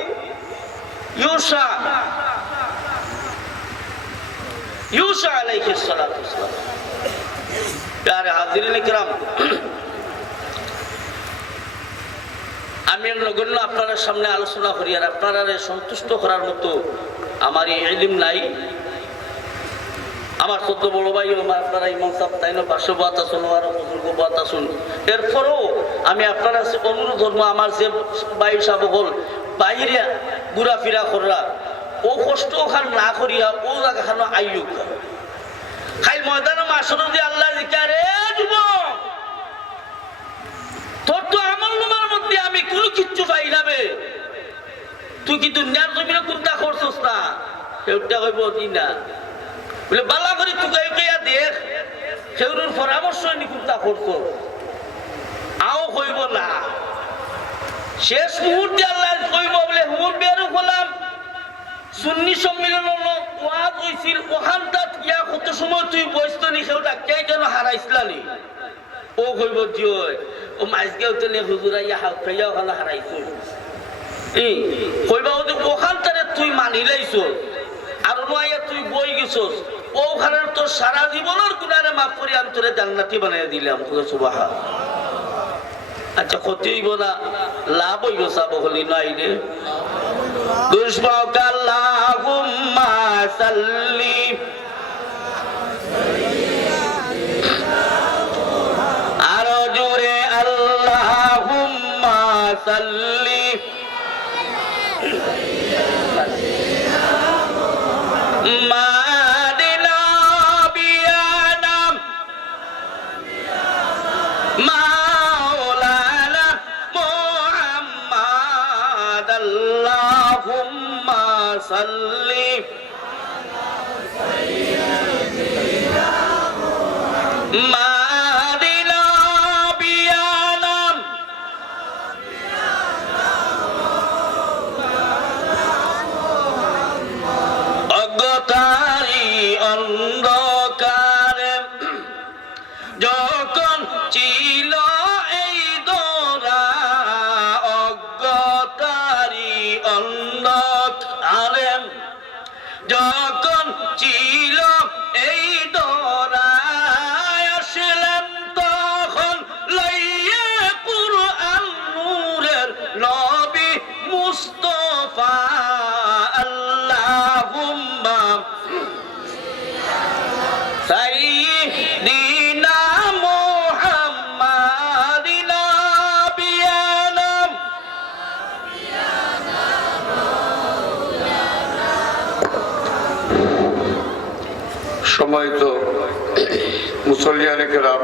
ইউসা ইউসা আলাইহিস সালাতু ওয়াসসালাম প্যারে হাজিরিন ইকরাম আমি নগণ্য আপনাদের সামনে আলোচনা করি আর আপনারা সন্তুষ্ট করার মতো আমার এই ইলম নাই আমার ছোট বড় ভাই আমার আপনারা ইমাম সাহেব তাই না পাশে বাত আসুন আর বুজুর্গ বাত আসুন এরপরও আমি আপনারা অনুরোধ ধর্ম আমার যে ভাই সাহেব হল বাইরে ঘুরাফিরা করা ও কষ্ট ওখান না করিয়া ও জায়গা খানো আইয়ুক খাই ময়দানে মাসর দিয়ে আল্লাহ জিকারে যুবক তোর তো আমল নামার মধ্যে আমি কোনো কিচ্ছু পাই যাবে তুই কি দুনিয়ার জমিনে কোনটা করছস না সেটা হইব কি না বলে বালা করে তুই গাইয়া দেখ সেগুলোর পরামর্শ নি কোনটা করছো আও হইব না শেষ মুহূর্তে আল্লাহ কইব বলে হুমুর বেরু বললাম সুন্নি সম্মিলন ওয়াজ হইছিল ওখানটা ইয়া কত সময় তুই বসতো নি সেটা কে যেন হারাইছিলানি ও কইব জিওই ও মাইজকে তো নে হুজুরা ইয়া হাত খাইয়া ওখানে হারাইছো এই কইবা ওখানটারে তুই মানি লাইছো আর নয়া তুই বই গেছস ওখানে তো সারা জীবনের গুনারে মাফ করে আমি তোরে জান্নাতি বানাই দিলাম সুবহান। আচ্ছা ক্ষতি হইব না লাভ হইব সাবো হলি নাই রে দুশবাক আল্লাহুম্মা সাল্লি আরো জোরে আল্লাহুম্মা সাল্লি মাদিনা বিয়ানা মাওলানা মুহাম্মাদ আল্লাহুম্মা সাল্লি মাদিনা বিয়ানা অজ্ঞতারি অন্ধকারে যখন ছিল এই দোরা অজ্ঞতারি অন্ধকারে যখন ছিল এই দোরা আসলেন তখন লইয়া কুরআন নূরের নবী মুস্তাফা আল্লাহুম্মা সাইয়্যিদিনা মুহাম্মাদিন নাবিয়ানা সম্মানিত মুসল্লিয়ানে কেরাম,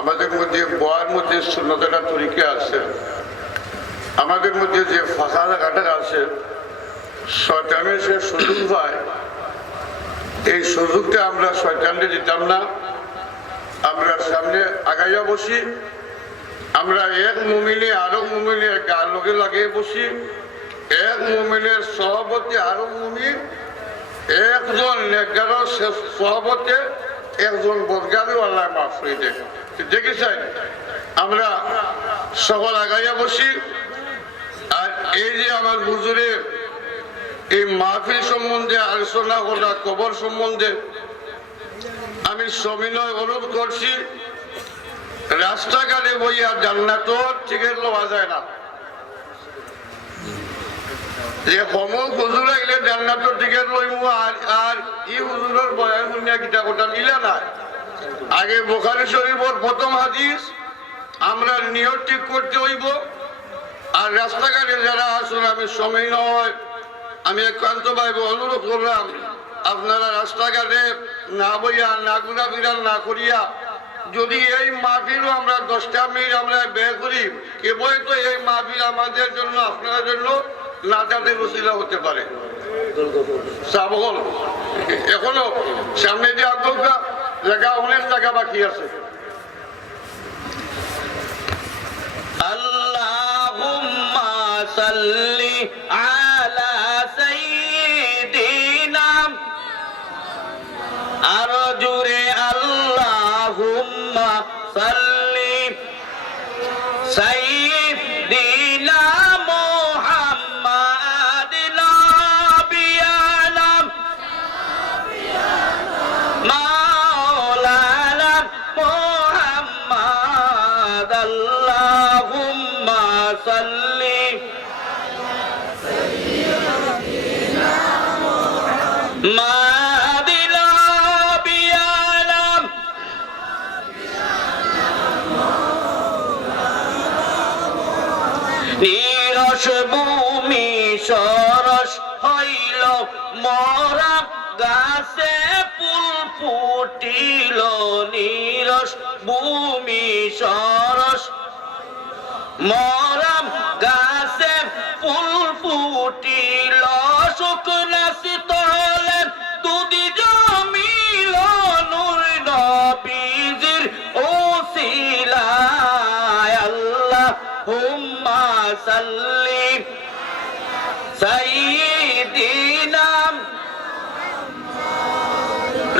আমাদের মধ্যে বয়ার মধ্যে শূন্যতাটা তরিকা আছে, আমাদের মধ্যে যে ফাঁকা জায়গাটা আছে শয়তানের সে সুযোগ পায়, এই সুযোগটা আমরা শয়তানকে দিতাম না। আমরা সামনে আগাইয়া বসি, আমরা এক মুমিনে আরো মুমিনে গার লগে লাগিয়ে বসি, এক মুমিনের সভাপতি আরো মুমিন, একজন নেকগারও সভাপতি একজন বদগারও আল্লাহ মাফ করে দেয়। দেখেছেন আমরা সকল আগাইয়া বসি। আর এই যে আমার হুজুরের এই মাহফিল সম্বন্ধে আলোচনা করা, কবর সম্বন্ধে আমি সবিনয় অনুরোধ করছি, রাস্তাঘাটে বইয়া জান্নাতর টিকিট লওয়া যায় না। যে সময় হুজুর আইলে জান্নাতর টিকিট লইব আর ই হুজুরের বয়ান শুনিয়া কিতা কথা মিলে না। আগে বুখারী শরীফের প্রথম হাদিস আমরা নিয়ত ঠিক করতে হইব। আর রাস্তাঘাটে যারা আসুন, আমি সময় নয়, আমি একান্ত ভাবে অনুরোধ করলাম আপনারা রাস্তাঘাটে না বইয়া না ঘোরাফেরা না করিয়া, যদি এই মাহফিলও আমরা 10টা মিনিট আমরা ব্যয় করি, কেবল তো এই মাহফিল আমাদের জন্য আপনাদের জন্য নাজাতের ওসিলা হতে পারে। সাবল এখনো সামনে যে আগ্রহটা জায়গা, অনেক জায়গা বাকি আছে। আল্লাহুম্মা সাল্লি আলা সাইয়্যিদিনা আরো জোরে আল্লাহুম্মা সাল্লি সাইয়্যিদিনা মুহাম্মাদিন নাবিয়ানা মাওলানা মুহাম্মাদ আল্লাহুম্মা সাল্লি মাদিন নাবিয়ানা নিরস ভূমি সরস হইল মরা গাছে ফুল ফুটিল, নিরস ভূমি সরস মরা গাছে ফুল ফুটিল, শুকনা শীতলে দুদি জমিল নূর নবীজির ওসিলায় আল্লাহুম্মা সাল্লি সাইয়্যিদিনা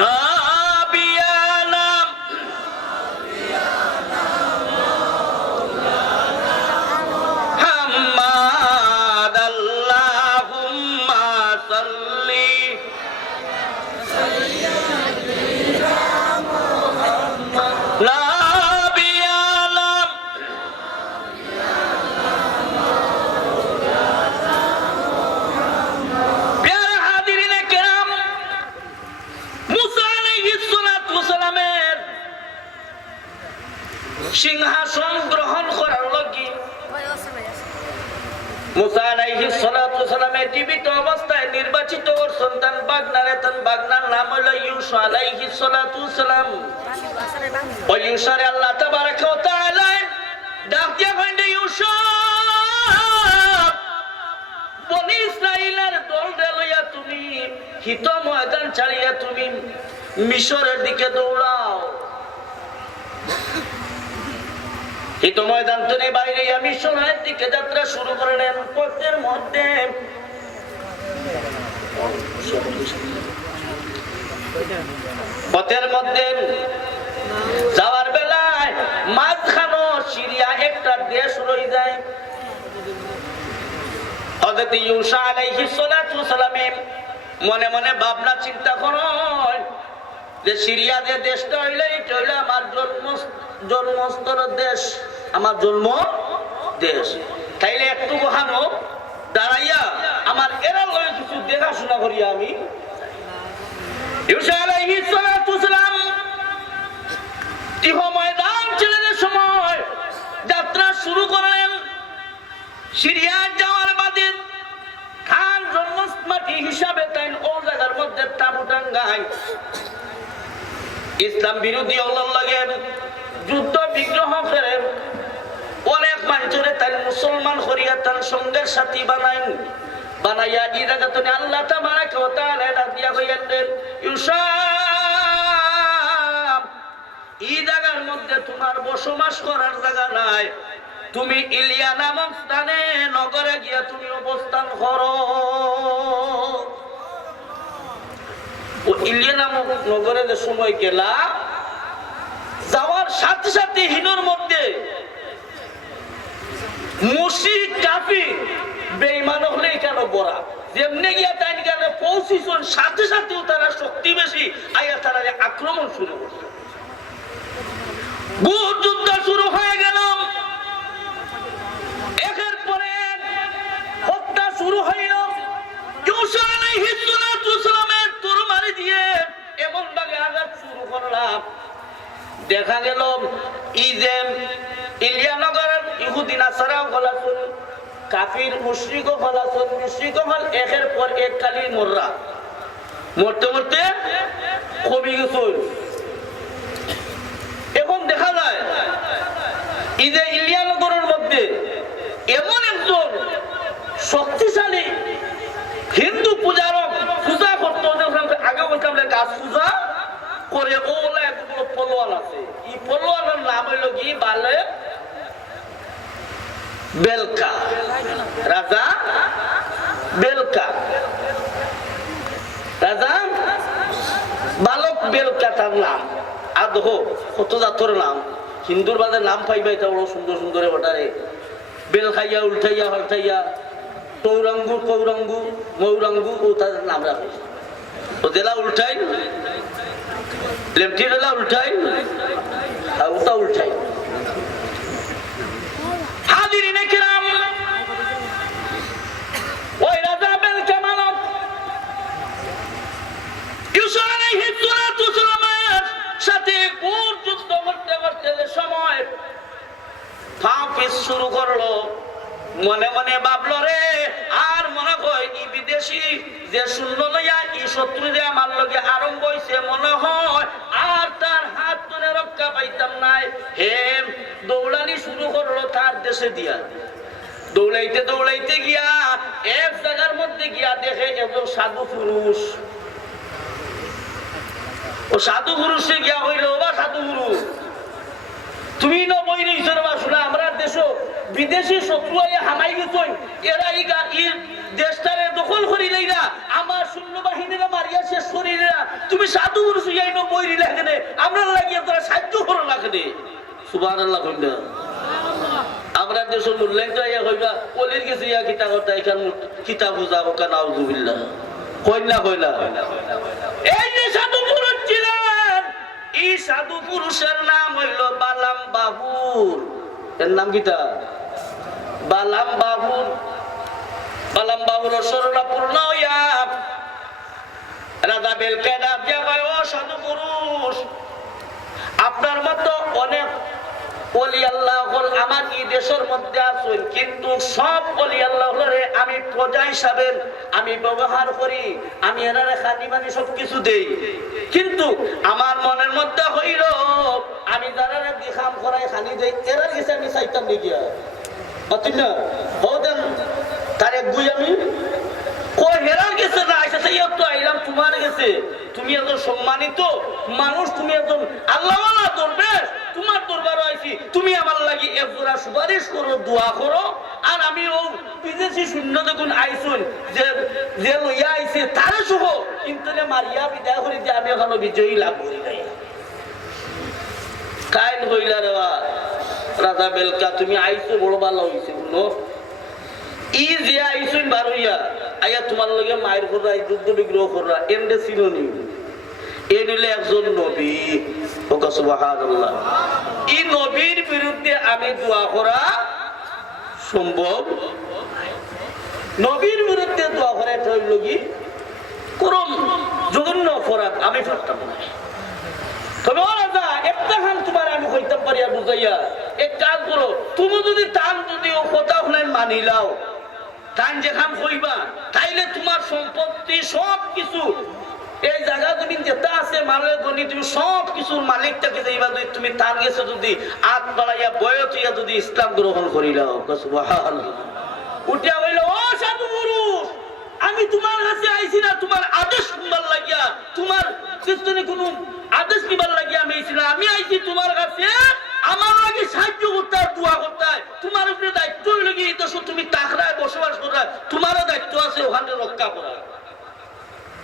নাবিয়ানা মুহাম্মাদ আল্লাহুম্মা সাল্লি সিংহাসন গ্রহণ করার লাগি মুসা আলাইহিস সালাতু সালামের জীবিত অবস্থায় নির্বাচিত ওর সন্তান বাগনার নাম হলো ইউসা আলাইহিস সালাতু সালাম। ওই ইউসারে আল্লাহ তাবারাকা ওয়া তাআলা ডাক দিয়া কইলেন, ইউসা বনি ইসরাইলের দলরে লইয়া তুমি হিত ময়দান ছাড়িয়া তুমি মিশরের দিকে দৌড়াও। হিত ময়দান থেকে বাইরে মিশরের দিকে যাত্রা শুরু করলেন। পথের মধ্যে যাওয়ার বেলায় মাঝখানো সিরিয়া একটা দেশ রয়ে যায়। হযরত ইউসা আলাইহিস সালাতু সালামে মনে মনে ভাবনা চিন্তা করেন যে সিরিয়া যে দেশটা হইলে এটা হইলে আমার জন্মস্থল দেশ, আমার জন্ম দেশ। তাইলে একটু বহানো দাঁড়াইয়া আমার এরা লয়ে কিছু দেখাশোনা করি আমি। ইউসা আলাইহিস সালাতু সালাম তিহ ময়দান ছেড়ে সময় যাত্রা শুরু করলেন। সিরিয়া যাওয়ার বাদে খান জন্মমাটি হিসাবে তাই ও জায়গার মধ্যে তাবু টাঙ্গায় ইসলাম বিরোধী আল্লাহর লাগে যুদ্ধ বিগ্রহ করে অনেক মানুষের তাই মুসলমান করিয়া তার সঙ্গের সাথী বানাইয়া এই জায়গাতে আল্লাহ তাবারাকা ওয়া তাআলা ডাক দিয়া কইলেন, ইউসা এই জায়গার মধ্যে তোমার বসবাস করার জায়গা নাই, তুমি ইলিয়া নামক স্থানে নগরে গিয়া তুমি অবস্থান করো। ও ইলিয়া নামক নগরে যে সময় গেলা, যাওয়ার সাথে সাথে হিনোর মধ্যে মুশরিক কাফির বেঈমান হলে কেন বড়া যেমনি গিয়া তাই কেন পৌঁছিছেন সাথে সাথেও তারা শক্তি বেশি আয়া তারা আক্রমণ শুরু করছে। যুদ্ধ শুরু হয়ে গেল, একের পরে হত্যা শুরু হইল। ইউসা আলাইহিস সালাতু সালামের তরবারি দিয়ে এমন ভাবে আঘাত শুরু করলাম, দেখা গেল ইলিয়ানগরের ইহুদি নাসারাও ফলাফল, কাফির মুশরিকও ফলাফল, মুশরিকও ফল একের পর এক খালি মরতে মরতে কমে গেছিল। এখন দেখা যায় এই যে ইলিয়ানগরের মধ্যে এমন একজন শক্তিশালী হিন্দু পূজারক পূজা করতো, আগে বলতাম গাছ পূজা করে ওলা একগুলো পলোয়ান আছে। এই পলোয়ানের নাম হইল কি বালে বেলকা, রাজা বেলকা, রাজা বালক বেলকা তার নাম। আর দেখো কত জাতর নাম, হিন্দুর বাদে নাম পাইবা এটা বড় সুন্দর সুন্দর বটারে, বেল খাইয়া উল্টাইয়া হল্টাইয়া তৌরাঙ্গু কৌরাঙ্গু মৌরাঙ্গু ও তাদের নাম রাখে। ও জেলা উল্টাই লেমটি জেলা উল্টাই আর ওটা উল্টাই। হাজিরিনে কিরাম, ওই রাজা বেলকা মানব ইউসা আলাইহিস সালাতু সালামের সাথে ঘোর যুদ্ধ করতে করতে সময় ফাঁপিস শুরু করলো। মনে মনে ভাবলো রে, আর মনে হয় এই বিদেশি যে শূন্য লইয়া এই শত্রু যে আমার লগে আরম্ভ হইছে, মনে হয় আর তার হাত ধরে রক্ষা পাইতাম নাই। হে দৌড়ানি শুরু করলো তার দেশে দিয়া। দৌড়াইতে দৌড়াইতে গিয়া এক জায়গার মধ্যে গিয়া দেখে একজন সাধু পুরুষ। ও সাধু পুরুষে গিয়া হইল, বা সাধু পুরুষ তুমি না বই রইছেন বা শোনা আমরা দেশ বিদেশি শত্রু হামাই গেছেন, এরা এই দেশটারে দখল করিলেই না আমার সৈন্যবাহিনীরা মারিয়া শেষ করিলে না, তুমি সাধু পুরুষ বই লেখেনে আমরা লাগিয়ে তারা সাহায্য করো লাগেনে। সুবহানাল্লাহ কইনা আমরা দেশ মূল্যায়ন হইবা কলির গেছে ইয়া কিতাব এখান কিতাব বুঝাবো কা নাউযুবিল্লাহ কইনা কইনা। এই যে সাধু পুরুষ ছিলেন, এই সাধু পুরুষের নাম হইল বালাম বাহুর। এর নাম কিতা? বালাম বাহুর। বালাম বাহুর শরণাপূর্ণ হইয়া রাজা বেলকা ডাক দিয়া কয়, ও সাধু পুরুষ, আপনার মতো অনেক অলি আল্লাহ আমার এই দেশের মধ্যে আছেন, কিন্তু সব অলি আল্লাহ আমি প্রজা হিসাবে আমি ব্যবহার করি, আমি এনারে খানি মানি সবকিছু দেই, কিন্তু আমার মনের মধ্যে হইল আমি যারা দেখাম করাই খানি দেই এরা গেছে আমি চাইতাম নাকি না হতেন তার এক গুই আমি হেরার গেছে না আইসা তো আইলাম তোমার গেছে, তুমি একজন সম্মানিত মানুষ, তুমি একজন আল্লাহ দরবেশ, তোমার দরবার আইছি, তুমি আমার লাগি একজোড়া সুপারিশ করো, দোয়া করো, আর আমি ও বিদেশি শূন্য দেখুন আইসুন যে যে লইয়া আইছে তারে শুভ কিন্তু মারিয়া বিদায় করি যে আমি এখনো বিজয়ী লাভ করি নাই। কাইন হইলা রে রাজা বেলকা তুমি আইছো বড় ভালো হইছে বলো, ই যে আইসুন বারইয়া আইয়া তোমার লগে মায়ের করা যুদ্ধ বিগ্রহ করা এন্ডে চিরনি এ নিলে একজন নবী, ওকা সুবহানাল্লাহ। এই নবীর বিরুদ্ধে আমি দোয়া করা সম্ভব? নবীর বিরুদ্ধে দোয়া করা এটা হইল কি করম জঘন্য অপরাধ, আমি পারতাম না। তবে ও রাজা একটা খান তোমার আমি হইতাম পারি আর বুঝাইয়া এক কাজ করো, তুমি যদি টান যদি ও কথা শুনে মানিলাও টান যেখান হইবা তাইলে তোমার সম্পত্তি সব কিছু এই জায়গা তুমি যেটা আছে মালের গণি তুমি সব কিছুর মালিকটাকে যাইবা, যদি তুমি তার গেছে যদি আত বাড়াইয়া বয়স হইয়া যদি ইসলাম গ্রহণ করিলাও সুবহানাল্লাহ উঠিয়া হইল ও সাধু পুরুষ আমি তোমার কাছে আইছি না তোমার আদেশ শুনবার লাগিয়া, তোমার কৃষ্ণনে কোনো আদেশ নিবার লাগিয়া আমি আইছি না, আমি আইছি তোমার কাছে আমার লাগে সাহায্য করতে আর দোয়া করতে, তোমার উপরে দায়িত্ব হইল কি তুমি তাকরায় বসবাস করা, তোমারও দায়িত্ব আছে ওখানে রক্ষা করা।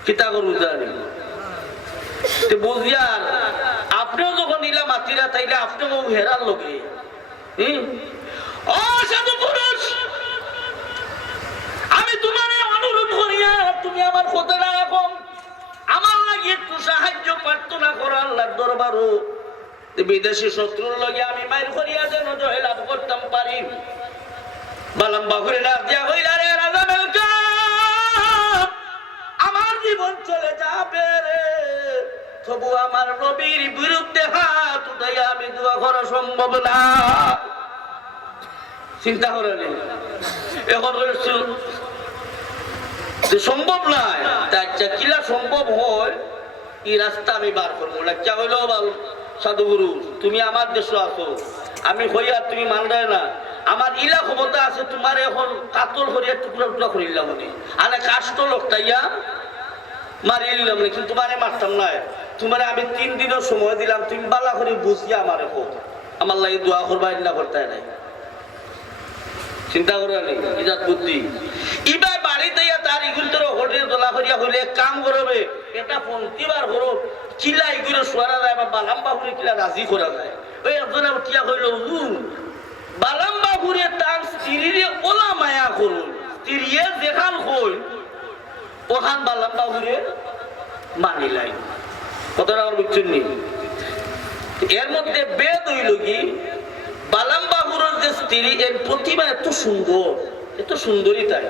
কিতা করবো জানি বুঝিয়ার আপনিও যখন নিলা মাতিরা তাইলে আপনিও হেরার লোকে অসাধু পুরুষ আমি তোমার অনুরোধ করিয়া তুমি আমার কথাটা এখন আমার লাগে একটু সাহায্য প্রার্থনা করো আল্লাহর দরবারও, বিদেশি শত্রুর লগে আমি মাইর করিয়া যেন জয় লাভ করতাম পারি। বালাম বাহুরে লাভ দিয়া হইলা রে রাজা মেলকা আমার জীবন চলে যাবে রে, তবু আমার নবীর বিরুদ্ধে হাত উঠাইয়া আমি দোয়া করা সম্ভব না। চিন্তা করেন এখন সম্ভব নয়, আচ্ছা কিলা সম্ভব হয় এই রাস্তা আমি বার করবো না। চা হইল সাধুগুরু তুমি আমার দেশে আসো, আমি হইয়া তুমি মানবে না, আমার ইলা ক্ষমতা আছে তোমার এখন কাতল করিয়া টুকরা টুকরা করিলাম আনে কাষ্ট লোকটাইয়া মারিলাম না, কিন্তু তোমারে মারতাম না, তোমার আমি 3 দিনের সময় দিলাম, তুমি বালা করে বুঝিয়া আমার আমার লাগে দোয়া করবা না করতে নাই। চিন্তা করে ইজাত বুদ্ধি ইবার বাড়িতে তার ইগুল তোর হোটেল তোলা করিয়া হইলে কাম করবে এটা পন্থিবার করো কিলা ইগুলো সোয়ারা যায় বা বালাম্বা ঘুরে কিলা রাজি করা যায়। ওই একজনে উঠিয়া কইল বালাম্বা ঘুরে তার স্ত্রীরে ওলা মায়া করুন, স্ত্রীয়ে যেখান কই ওখান বালাম্বা ঘুরে মানিলাই, কথাটা আমার বুঝছেন নি? এর মধ্যে বেদ হইল কি বালাম্বাহুরের যে স্ত্রী এর প্রতিভা এত সুন্দর, এত সুন্দরী তাই,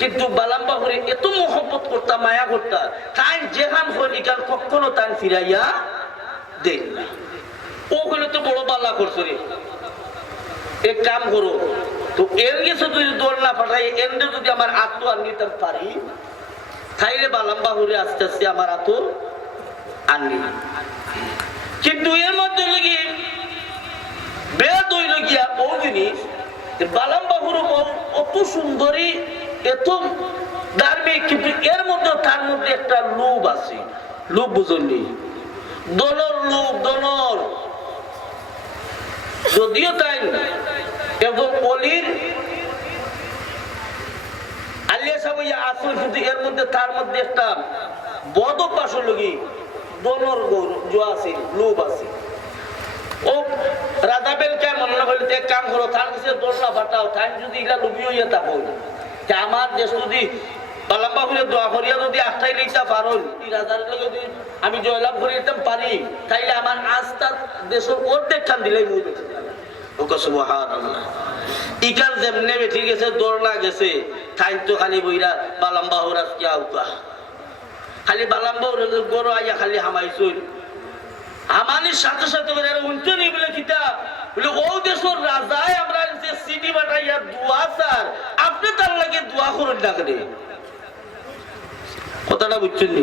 কিন্তু বালাম্বাহুরে এত মহব্বত করতা মায়া করতা তাই যেখান হল এখান কখনো তাই ফিরাইয়া দেন না। ও হলে তো বড় বাল্লা করছো রে, এক কাম করো তো এর গেছে যদি দৌড় না পাঠাই এমনি যদি আমার আত্ম আর নিতে পারি তাইলে বালাম্বাহুরে আস্তে আস্তে আমার আত্ম আনলি, কিন্তু এর মধ্যে লেগে বেদ হইল গিয়া ও জিনিস বালাম্বাহুর অত সুন্দরী এত ধার্মিক, কিন্তু এর মধ্যে তার মধ্যে একটা লোভ আছে, লোভ বুঝলি দলর লোভ দলর, যদিও তাই এবং অলির আলিয়া সাবইয়া আসল, কিন্তু এর মধ্যে তার মধ্যে একটা বদ অভ্যাস হইল কি দলর জো আছে, লোভ আছে। ও রাজা বেলকা মনে না করলে এক কাম করো তার কাছে দোষা ফাটাও তাই যদি এগুলা লুবি হইয়া থাকো আমার দেশ যদি বালাম্বা হলে দোয়া করিয়া যদি আটটাই লইতে পারো এই রাজার যদি আমি জয়লাভ করে দিতে পারি তাইলে আমার আস্থা দেশের অর্ধেক খান দিলেই বই বেঁচে যাবে। ওকে সুবহানাল্লাহ ইকার যেমনে বেঠি গেছে দৌড় না গেছে তাই তো খালি বইরা বালাম্বা হরাস কি আউকা খালি বালাম্বা গরু আইয়া খালি হামাইছুন আমানির সাথে সাথে উনতে নেই বলে কিতা বলে ও দেশের রাজায় আমরা যে সিটি বাটাইয়া দোয়া স্যার আপনি তার লাগে দোয়া করুন না কেন কথাটা বুঝছেন নি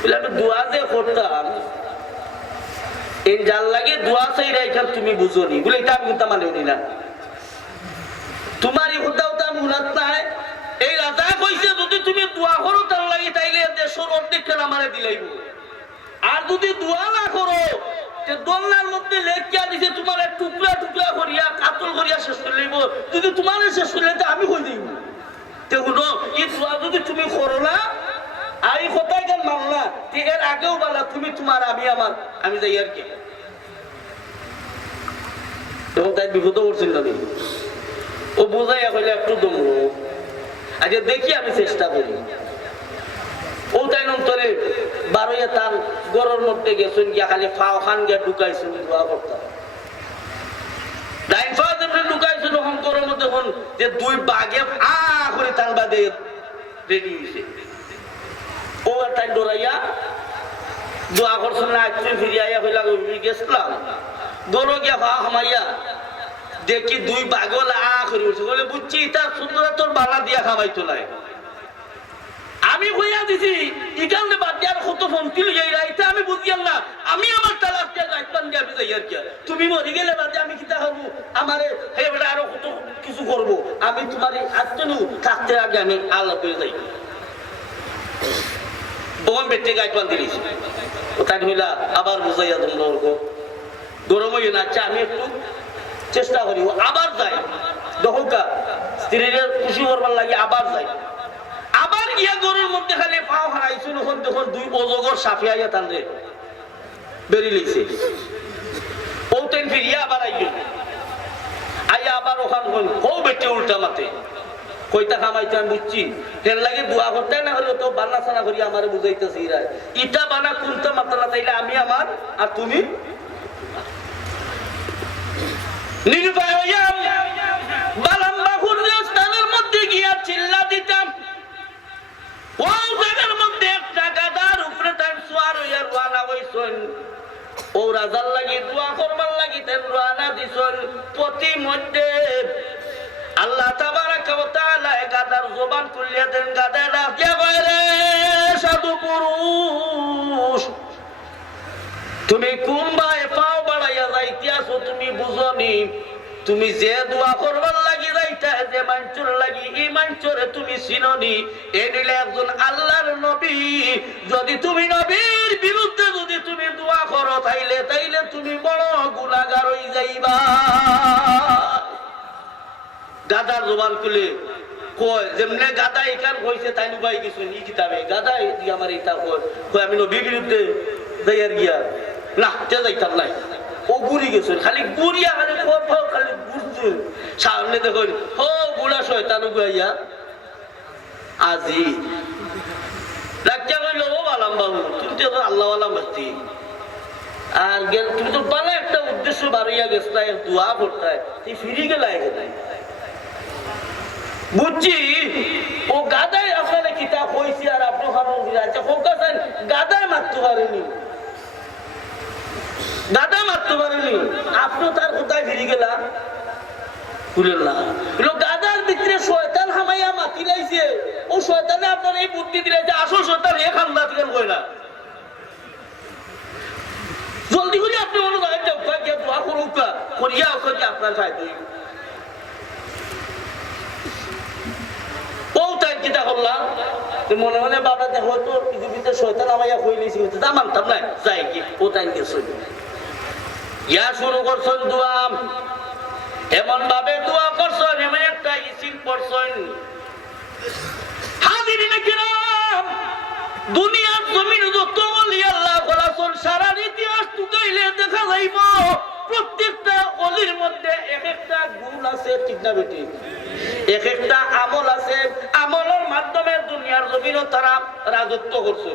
বলে আমি দোয়া যে করতাম এই যার লাগে দোয়া চাই রাইখান তুমি বুঝো নি বলে এটা আমি কিন্তু মানে না তোমারই হুদাও তা মুনাত নাই এই রাজা কইছে যদি তুমি দোয়া করো তার লাগে তাইলে দেশের অর্ধেক খেলা মারে দিলাইব আর যদি দোয়া না করো তে দোলনার মধ্যে লেখিয়া দিছে তোমার টুকরা টুকরা করিয়া কাতল করিয়া শেষ করে লইব যদি তোমার শেষ করে লইতে আমি কই দেব তে শুনো এই দোয়া যদি তুমি করো না আই কথাই কেন মানলা তে এর আগেও বলা তুমি তোমার আমি আমার আমি যাই আর কি তখন তাই বিপদ করছিল না ও বোঝাইয়া কইলে একটু দমো আজ দেখি আমি চেষ্টা করি ও তাই নন্তরে বারোয়া তার গরর মধ্যে গেছেন গিয়া খালি ফাও খান গিয়া ঢুকাইছেন দোয়া করতাম ডাইন ফাও যেমনি ঢুকাইছেন ওখান গরর মধ্যে হন যে দুই বাঘে আ করে তার বাদে রেডি হয়েছে ও আর তাই ডরাইয়া দোয়া করছেন না একটু ফিরিয়া হইলা গেছিলাম গরো গিয়া ফা হামাইয়া দেখি দুই বাঘলা আ করে উঠছে বলে বুঝছি তার সুন্দর তোর বানা দিয়া খামাইতো নাই আমি কইয়া দিছি ইকালে বাদ দিয়ার কত ফোন কিল যাইরা এটা আমি বুঝিয়াম না আমি আমার তালাক দিয়া গাইতাম দিয়া আমি যাই আর কি তুমি মরি গেলে বাদে আমি কিতা করব আমারে হে বড় আরো কত কিছু করব আমি তোমারে আত্মনু থাকতে আগে আমি আল্লাহ কই যাই বগম বেটে গাইতাম দিলিস ওটা হইলা আবার বুঝাইয়া দমর গো গরম হই না আচ্ছা আমি একটু চেষ্টা করি আবার যাই দহকা স্ত্রীর খুশি করবার লাগে আবার যাই আবার গিয়া গরুর মধ্যে খালি পাও হারাইছো তখন তখন দুই অজগর সাফিয়া টানরে বেরিয়ে লিখছে ও তেন ফিরিয়া আবার আইল আইয়া আবার ওখান কৌ বেটে উল্টা মাতে কইতা খামাইতে আমি বুঝছি এর লাগে দোয়া করতে না হলে তো বান্না সানা করি আমার বুঝাইতেছি ইরা ইটা বানা কোনটা মাতালা তাইলে আমি আমার আর তুমি নিরুপায় হইয়া বালাম্বা স্থানের মধ্যে গিয়া চিল্লা দিতাম ওই জায়গার মধ্যে একটা গাদার উপরে তার সোয়ার হইয়া রওনা হইছেন ও রাজার লাগি দোয়া করবার লাগি তেন রওনা দিছেন প্রতি মধ্যে আল্লাহ তাবারাকা ওয়া তাআলা গাদার জবান খুলিয়া দেন গাদা ডাক দিয়া কয় রে সাধু পুরুষ তুমি কোন ভাই পাও বাড়াইয়া যাইতিয়াছো তুমি বুঝনি তুমি যে দোয়া করবার লাগি যাইতা যে মানচুর লাগি এই মানচুরে তুমি চিননি এ দিলে একজন আল্লাহর নবী যদি তুমি নবীর বিরুদ্ধে যদি তুমি দোয়া করো তাইলে তুমি বড় গুনাহগার হই যাইবা গাদার জবান খুলে কয় যেমনে গাদা এখান কইছে তাই নুবাই কিছু ই কিতাবে গাদা দি আমার এটা কয় আমি নবীর বিরুদ্ধে যাইয়ার গিয়া না তে যাইতাম নাই ও গুড়ি গেছে খালি গুড়িয়া খালি খালি ঘুরছে সামনে দেখুন হো বুড়া শয়তান গাইয়া আজি রাজ্জা কইল ও আলাম বাবু তুমি তো আল্লাহ আলাম ব্যক্তি আর গেল তুমি তো পালা একটা উদ্দেশ্য বাড়িয়া গেছলা দোয়া করতে তুই ফিরি গেলা এখানে বুঝছি ও গাদায় আপনারা কিতাব হয়েছি আর আপনি আচ্ছা ফোকাস গাদায় মারতে পারেনি দাদা মারতে পারেনি আপনি তার কোথায় ফিরে গেলা গাদার ভিতরে শয়তান হামাইয়া মাতি লাইছে ও শয়তানে আপনার এই বুদ্ধি দিলে যে আসল শয়তান এ খান্দা থেকে কই না জলদি করে আপনি মনে করেন যে দোয়া করুক করিয়া ওখানে আপনার ফায়দা ও তাই কিতা করলাম মনে মনে বাবা দেখো তো পৃথিবীতে শয়তান আমাইয়া হয়ে নিয়েছি তা মানতাম না যাই কি ও তাই গেছে ইয়া শুরু করছেন দোয়া এমন ভাবে দোয়া করছেন এমন একটা ইসিং করছেন হাজিরিনে কিরাম দুনিয়ার জমিন যত ওলি আল্লাহ বলাছেন সারা ইতিহাস টুকাইলে দেখা যাইব প্রত্যেকটা ওলির মধ্যে এক একটা গুণ আছে ঠিক না বেটি এক একটা আমল আছে আমলের মাধ্যমে দুনিয়ার জমিন তারা রাজত্ব করছে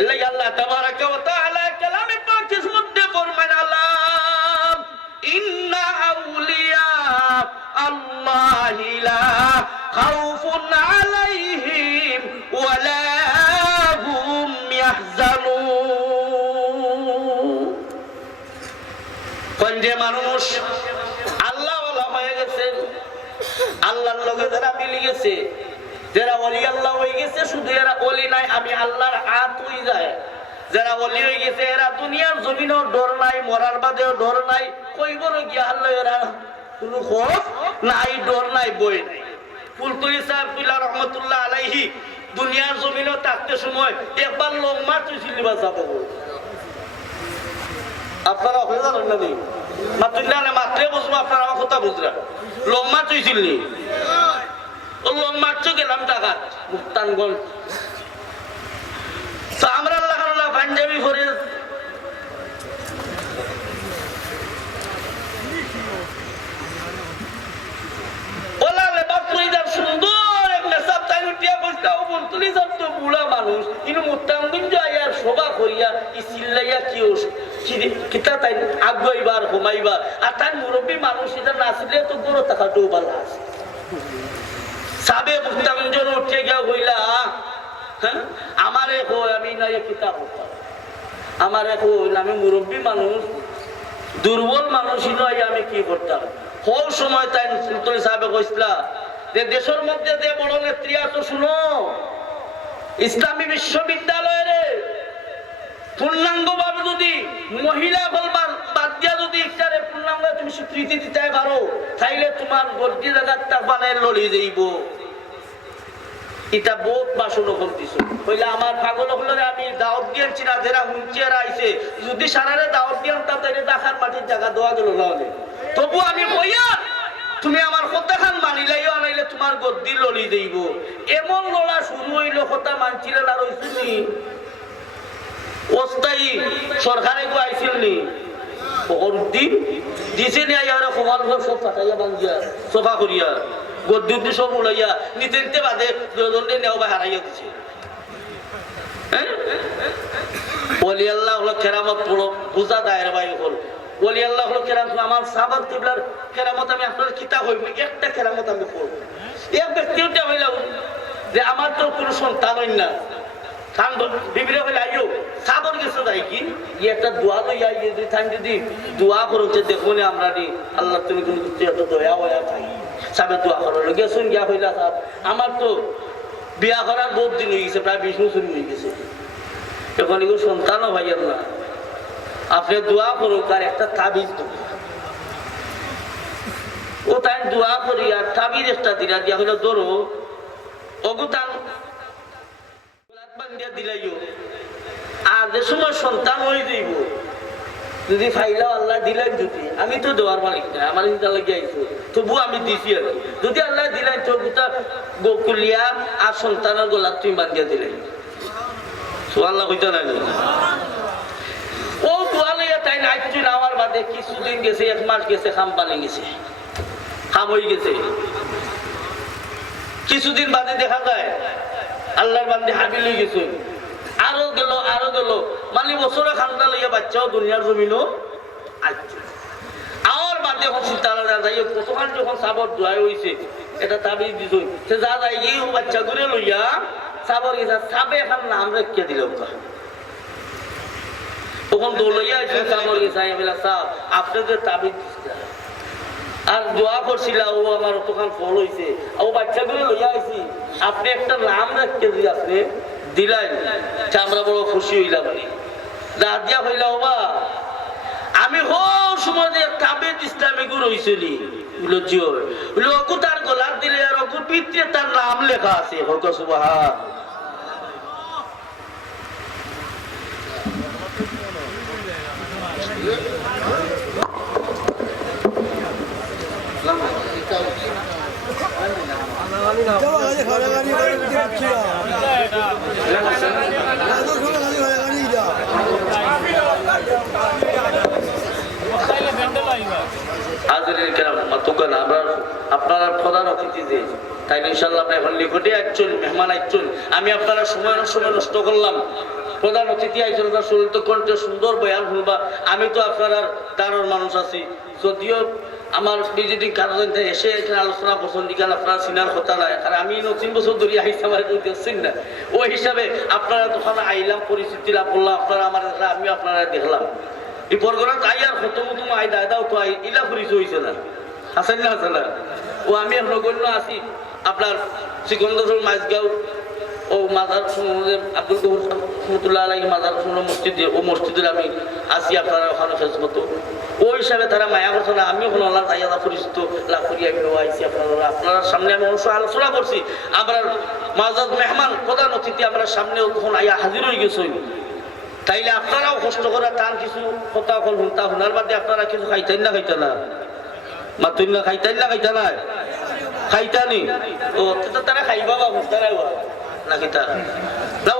এলাই আল্লাহ তাবারাকা ওয়া তাআলা কালামে পাকের মধ্যে ফরমান আল্লাহ ইন্না আউলিয়া আল্লাহি লা খাউফুন আলাইহিম ওয়া লা হুম ইয়াহজানুন কোন যে মানুষ আল্লাহর লগে যারা মিলে গেছে, যারা ওলি আল্লাহ হয়ে গেছে, শুধু এরা ওলি নাই, আমি আল্লাহর হাত হয়ে যায়। যারা ওলি হয়ে গেছে এরা দুনিয়ার জমিনেও ডর নাই, মরার বাদেও ডর নাই, কইবরও গিয়া আল্লাহ এরা কোনো খোঁজ নাই, ডর নাই, বই নাই। ফুলতুলি সাহেব বিল্লাহ রহমতুল্লাহ আলাইহি দুনিয়ার জমিনেও থাকতে সময় একবার লং মার তুইছিল বা যাব আপনারা হয়ে জানেন না নি মাতুল্লাহ না মাত্রে বুঝবো আপনারা আমার কথা বুঝরা লং মার তুইছিল নি ও লং মারছো গেলাম টাকাত মুক্তানগঞ্জ তো আমরা আল্লাহ আল্লাহ পাঞ্জাবি ভরে সুন্দর একটা সপ্তাহ উঠিয়া বসলে ও বলতুলি সব তো বুড়া মানুষ কিন্তু মুক্তানগঞ্জ আইয়ার শোভা করিয়া ই চিল্লাইয়া কি কিতা তাই আগাইবার ঘুমাইবার আর তাই মুরব্বী মানুষ এটা নাচলে তো বড় টাকাটাও ভালো আছে সাবে মুক্তাগঞ্জ উঠে গিয়া হইলা হ্যাঁ আমারে হই আমি না কিতাব হতাম আমারে হইল আমি মুরব্বী মানুষ দুর্বল মানুষ নয় আমি কি করতাম কোন সময় তাই সুলতান সাহেব কইছিলা যে দেশের মধ্যে যে বড় নেত্রী আছে শুনো ইসলামী বিশ্ববিদ্যালয়ের পূর্ণাঙ্গ ভাবে যদি মহিলা বলবার বাদ দিয়া যদি ইফতারে পূর্ণাঙ্গ তুমি স্বীকৃতি দিতে পারো তাইলে তোমার গর্জি জায়গাটা বানায় লড়ি যাইব এটা বহুত বাসন করতেছ কইলে আমার পাগল হলে আমি দাওয়াত দিয়েছি না যারা হুঁচিয়ারা আইছে যদি সারারে দাওয়াত দিয়াম তাহলে দেখার মাটির জায়গা দেওয়া গেল না তবু আমি কইয়া তুমি আমার কথা খান মানিলাইও আনাইলে তোমার গদ্দি লড়ি যাইব এমন লড়া শুরু হইল কথা মানছিলে না রইছুনি অস্থায়ী সরকারে গো আইছিল নি দিন দিছে নি আইয়া সমান সব ফাটাইয়া বাঙ্গিয়া সফা করিয়া গদ্দি সব উলাইয়া নিতে বাদে দুজনে নেও বা হারাইয়া দিছে বলি আল্লাহ হলো কেরামত পড়ো বুঝা দায়ের বাই হল বলি আল্লাহ হলো কেরামত আমার সাহাবাত কিবলার কেরামত আমি আপনার কিতাব হইব একটা কেরামত আমি পড়বো এক ব্যক্তিটা হইলাম যে আমার তো কোনো সন্তান হই না বিবিরে হইলে আইও সাবর গেছে যাই কি একটা দোয়া লইয়া ইয়ে যদি থান যদি দোয়া করছে দেখো না আমরা নি আল্লাহ তুমি কিন্তু এত দয়া হইয়া থাকি সাবে দোয়া করো গেছুন গিয়া হইলা সাব আমার তো বিয়া করার বহুত দিন হয়ে গেছে প্রায় 20 বছর হয়ে গেছে এখন এগুলো সন্তানও ভাইয়ের না আপনি দোয়া করুন তার একটা তাবিজ ও তাই দোয়া করি আর তাবিজ একটা দিলা দিয়া হইলো ধরো অগুতান দিলাইও আর যে সময় সন্তান হয়ে যাইব যদি ফাইলাও আল্লাহ দিলেন যদি আমি তো দেওয়ার মালিক না আমার চিন্তা লাগিয়ে আইছো তবু আমি দিছি আর যদি আল্লাহ দিলেন তো গোটা গোকুলিয়া আর সন্তানের গোলা তুমি বাদ দিয়া দিলেন আল্লাহ কইতে না ও দোয়া লইয়া তাই না আইছি না আমার বাদে কিছুদিন গেছে 1 মাস গেছে খাম পানি গেছে খাম হয়ে গেছে কিছুদিন বাদে দেখা যায় আল্লাহর বান্দে হাবিল হয়ে গেছে আরো গেল মানে বছরে খান্দা লইয়া বাচ্চাও দুনিয়ার জমিনও আসছে আর বাদে এখন সীতারা যাই কতখান যখন সাবর দোয়াই হয়েছে এটা তাবিজ দিছ সে যা যায় এই বাচ্চা ঘুরে লইয়া সাবর গেছে সাবে এখন নাম রেখে দিল তখন দৌলইয়া এসে সাবর গেছে সাহ আপনি যে তাবিজ দিচ্ছে আর দোয়া করছিল ও আমার অতখান ফল হয়েছে ও বাচ্চাগুলো লইয়া আইছি আপনি একটা নাম রাখতে দিই আপনি দিলাই আমরা বড় খুশি হইলাম রাত দিয়া হইলা বাবা আমি হোক সময় যে তাবিজ ইসলামী গুরু হয়েছিলি তার গলার দিলে আর অকু পিতৃ তার নাম লেখা আছে হোক সুবহান আপনারা প্রধান অতিথি যে তাই ইনশাল্লাহ আপনি এখন নিকটে একজন মেহমান একজন আমি আপনারা সময় নষ্ট করলাম প্রধান অতিথি একজন সুললিত কণ্ঠে সুন্দর বয়ান শুনবা আমি তো আপনারা দারুণ মানুষ আছি যদিও আমার ভিজিটিং কার্ড এসে এখানে আলোচনা পছন্দ কেন আপনারা চিনার কথা নাই কারণ আমি 3 বছর ধরে আইসি আমার দেখছেন না ওই হিসাবে আপনারা তখন আইলাম পরিস্থিতি লাভ করলাম আপনারা আমার আমি আপনারা দেখলাম এই পরগনা তাই আর হতো আই দাদাও তো ইলা পরিচয় হয়েছে না আছেন না আছে না ও আমি নগণ্য আছি আপনার সিকন্দর মাঝগাঁও ও মাজার আব্দুল গফুর রহমতুল্লাহ আলাইহি মাজার মসজিদ ও মসজিদের আমি আছি আপনারা ওখানে খেজমতো ওই হিসাবে তারা মায়া করছে না আমি ওখানে আল্লাহ তাইয়াদা পরিচিত লাভ করি আমি আইছি আপনার সামনে আমি অবশ্য আলোচনা করছি আমরা মাজার মেহমান প্রধান অতিথি আমরা সামনে তখন আইয়া হাজির হয়ে গেছি তাইলে আপনারাও কষ্ট করার টান কিছু কথা কল হুনতা হুনার বাদে আপনারা কিছু খাইতেন না খাইতে না মাতুন না খাইতেন না খাইতে না খাইতানি ও তো তারা খাইবা বা হুনতা না না কিতা না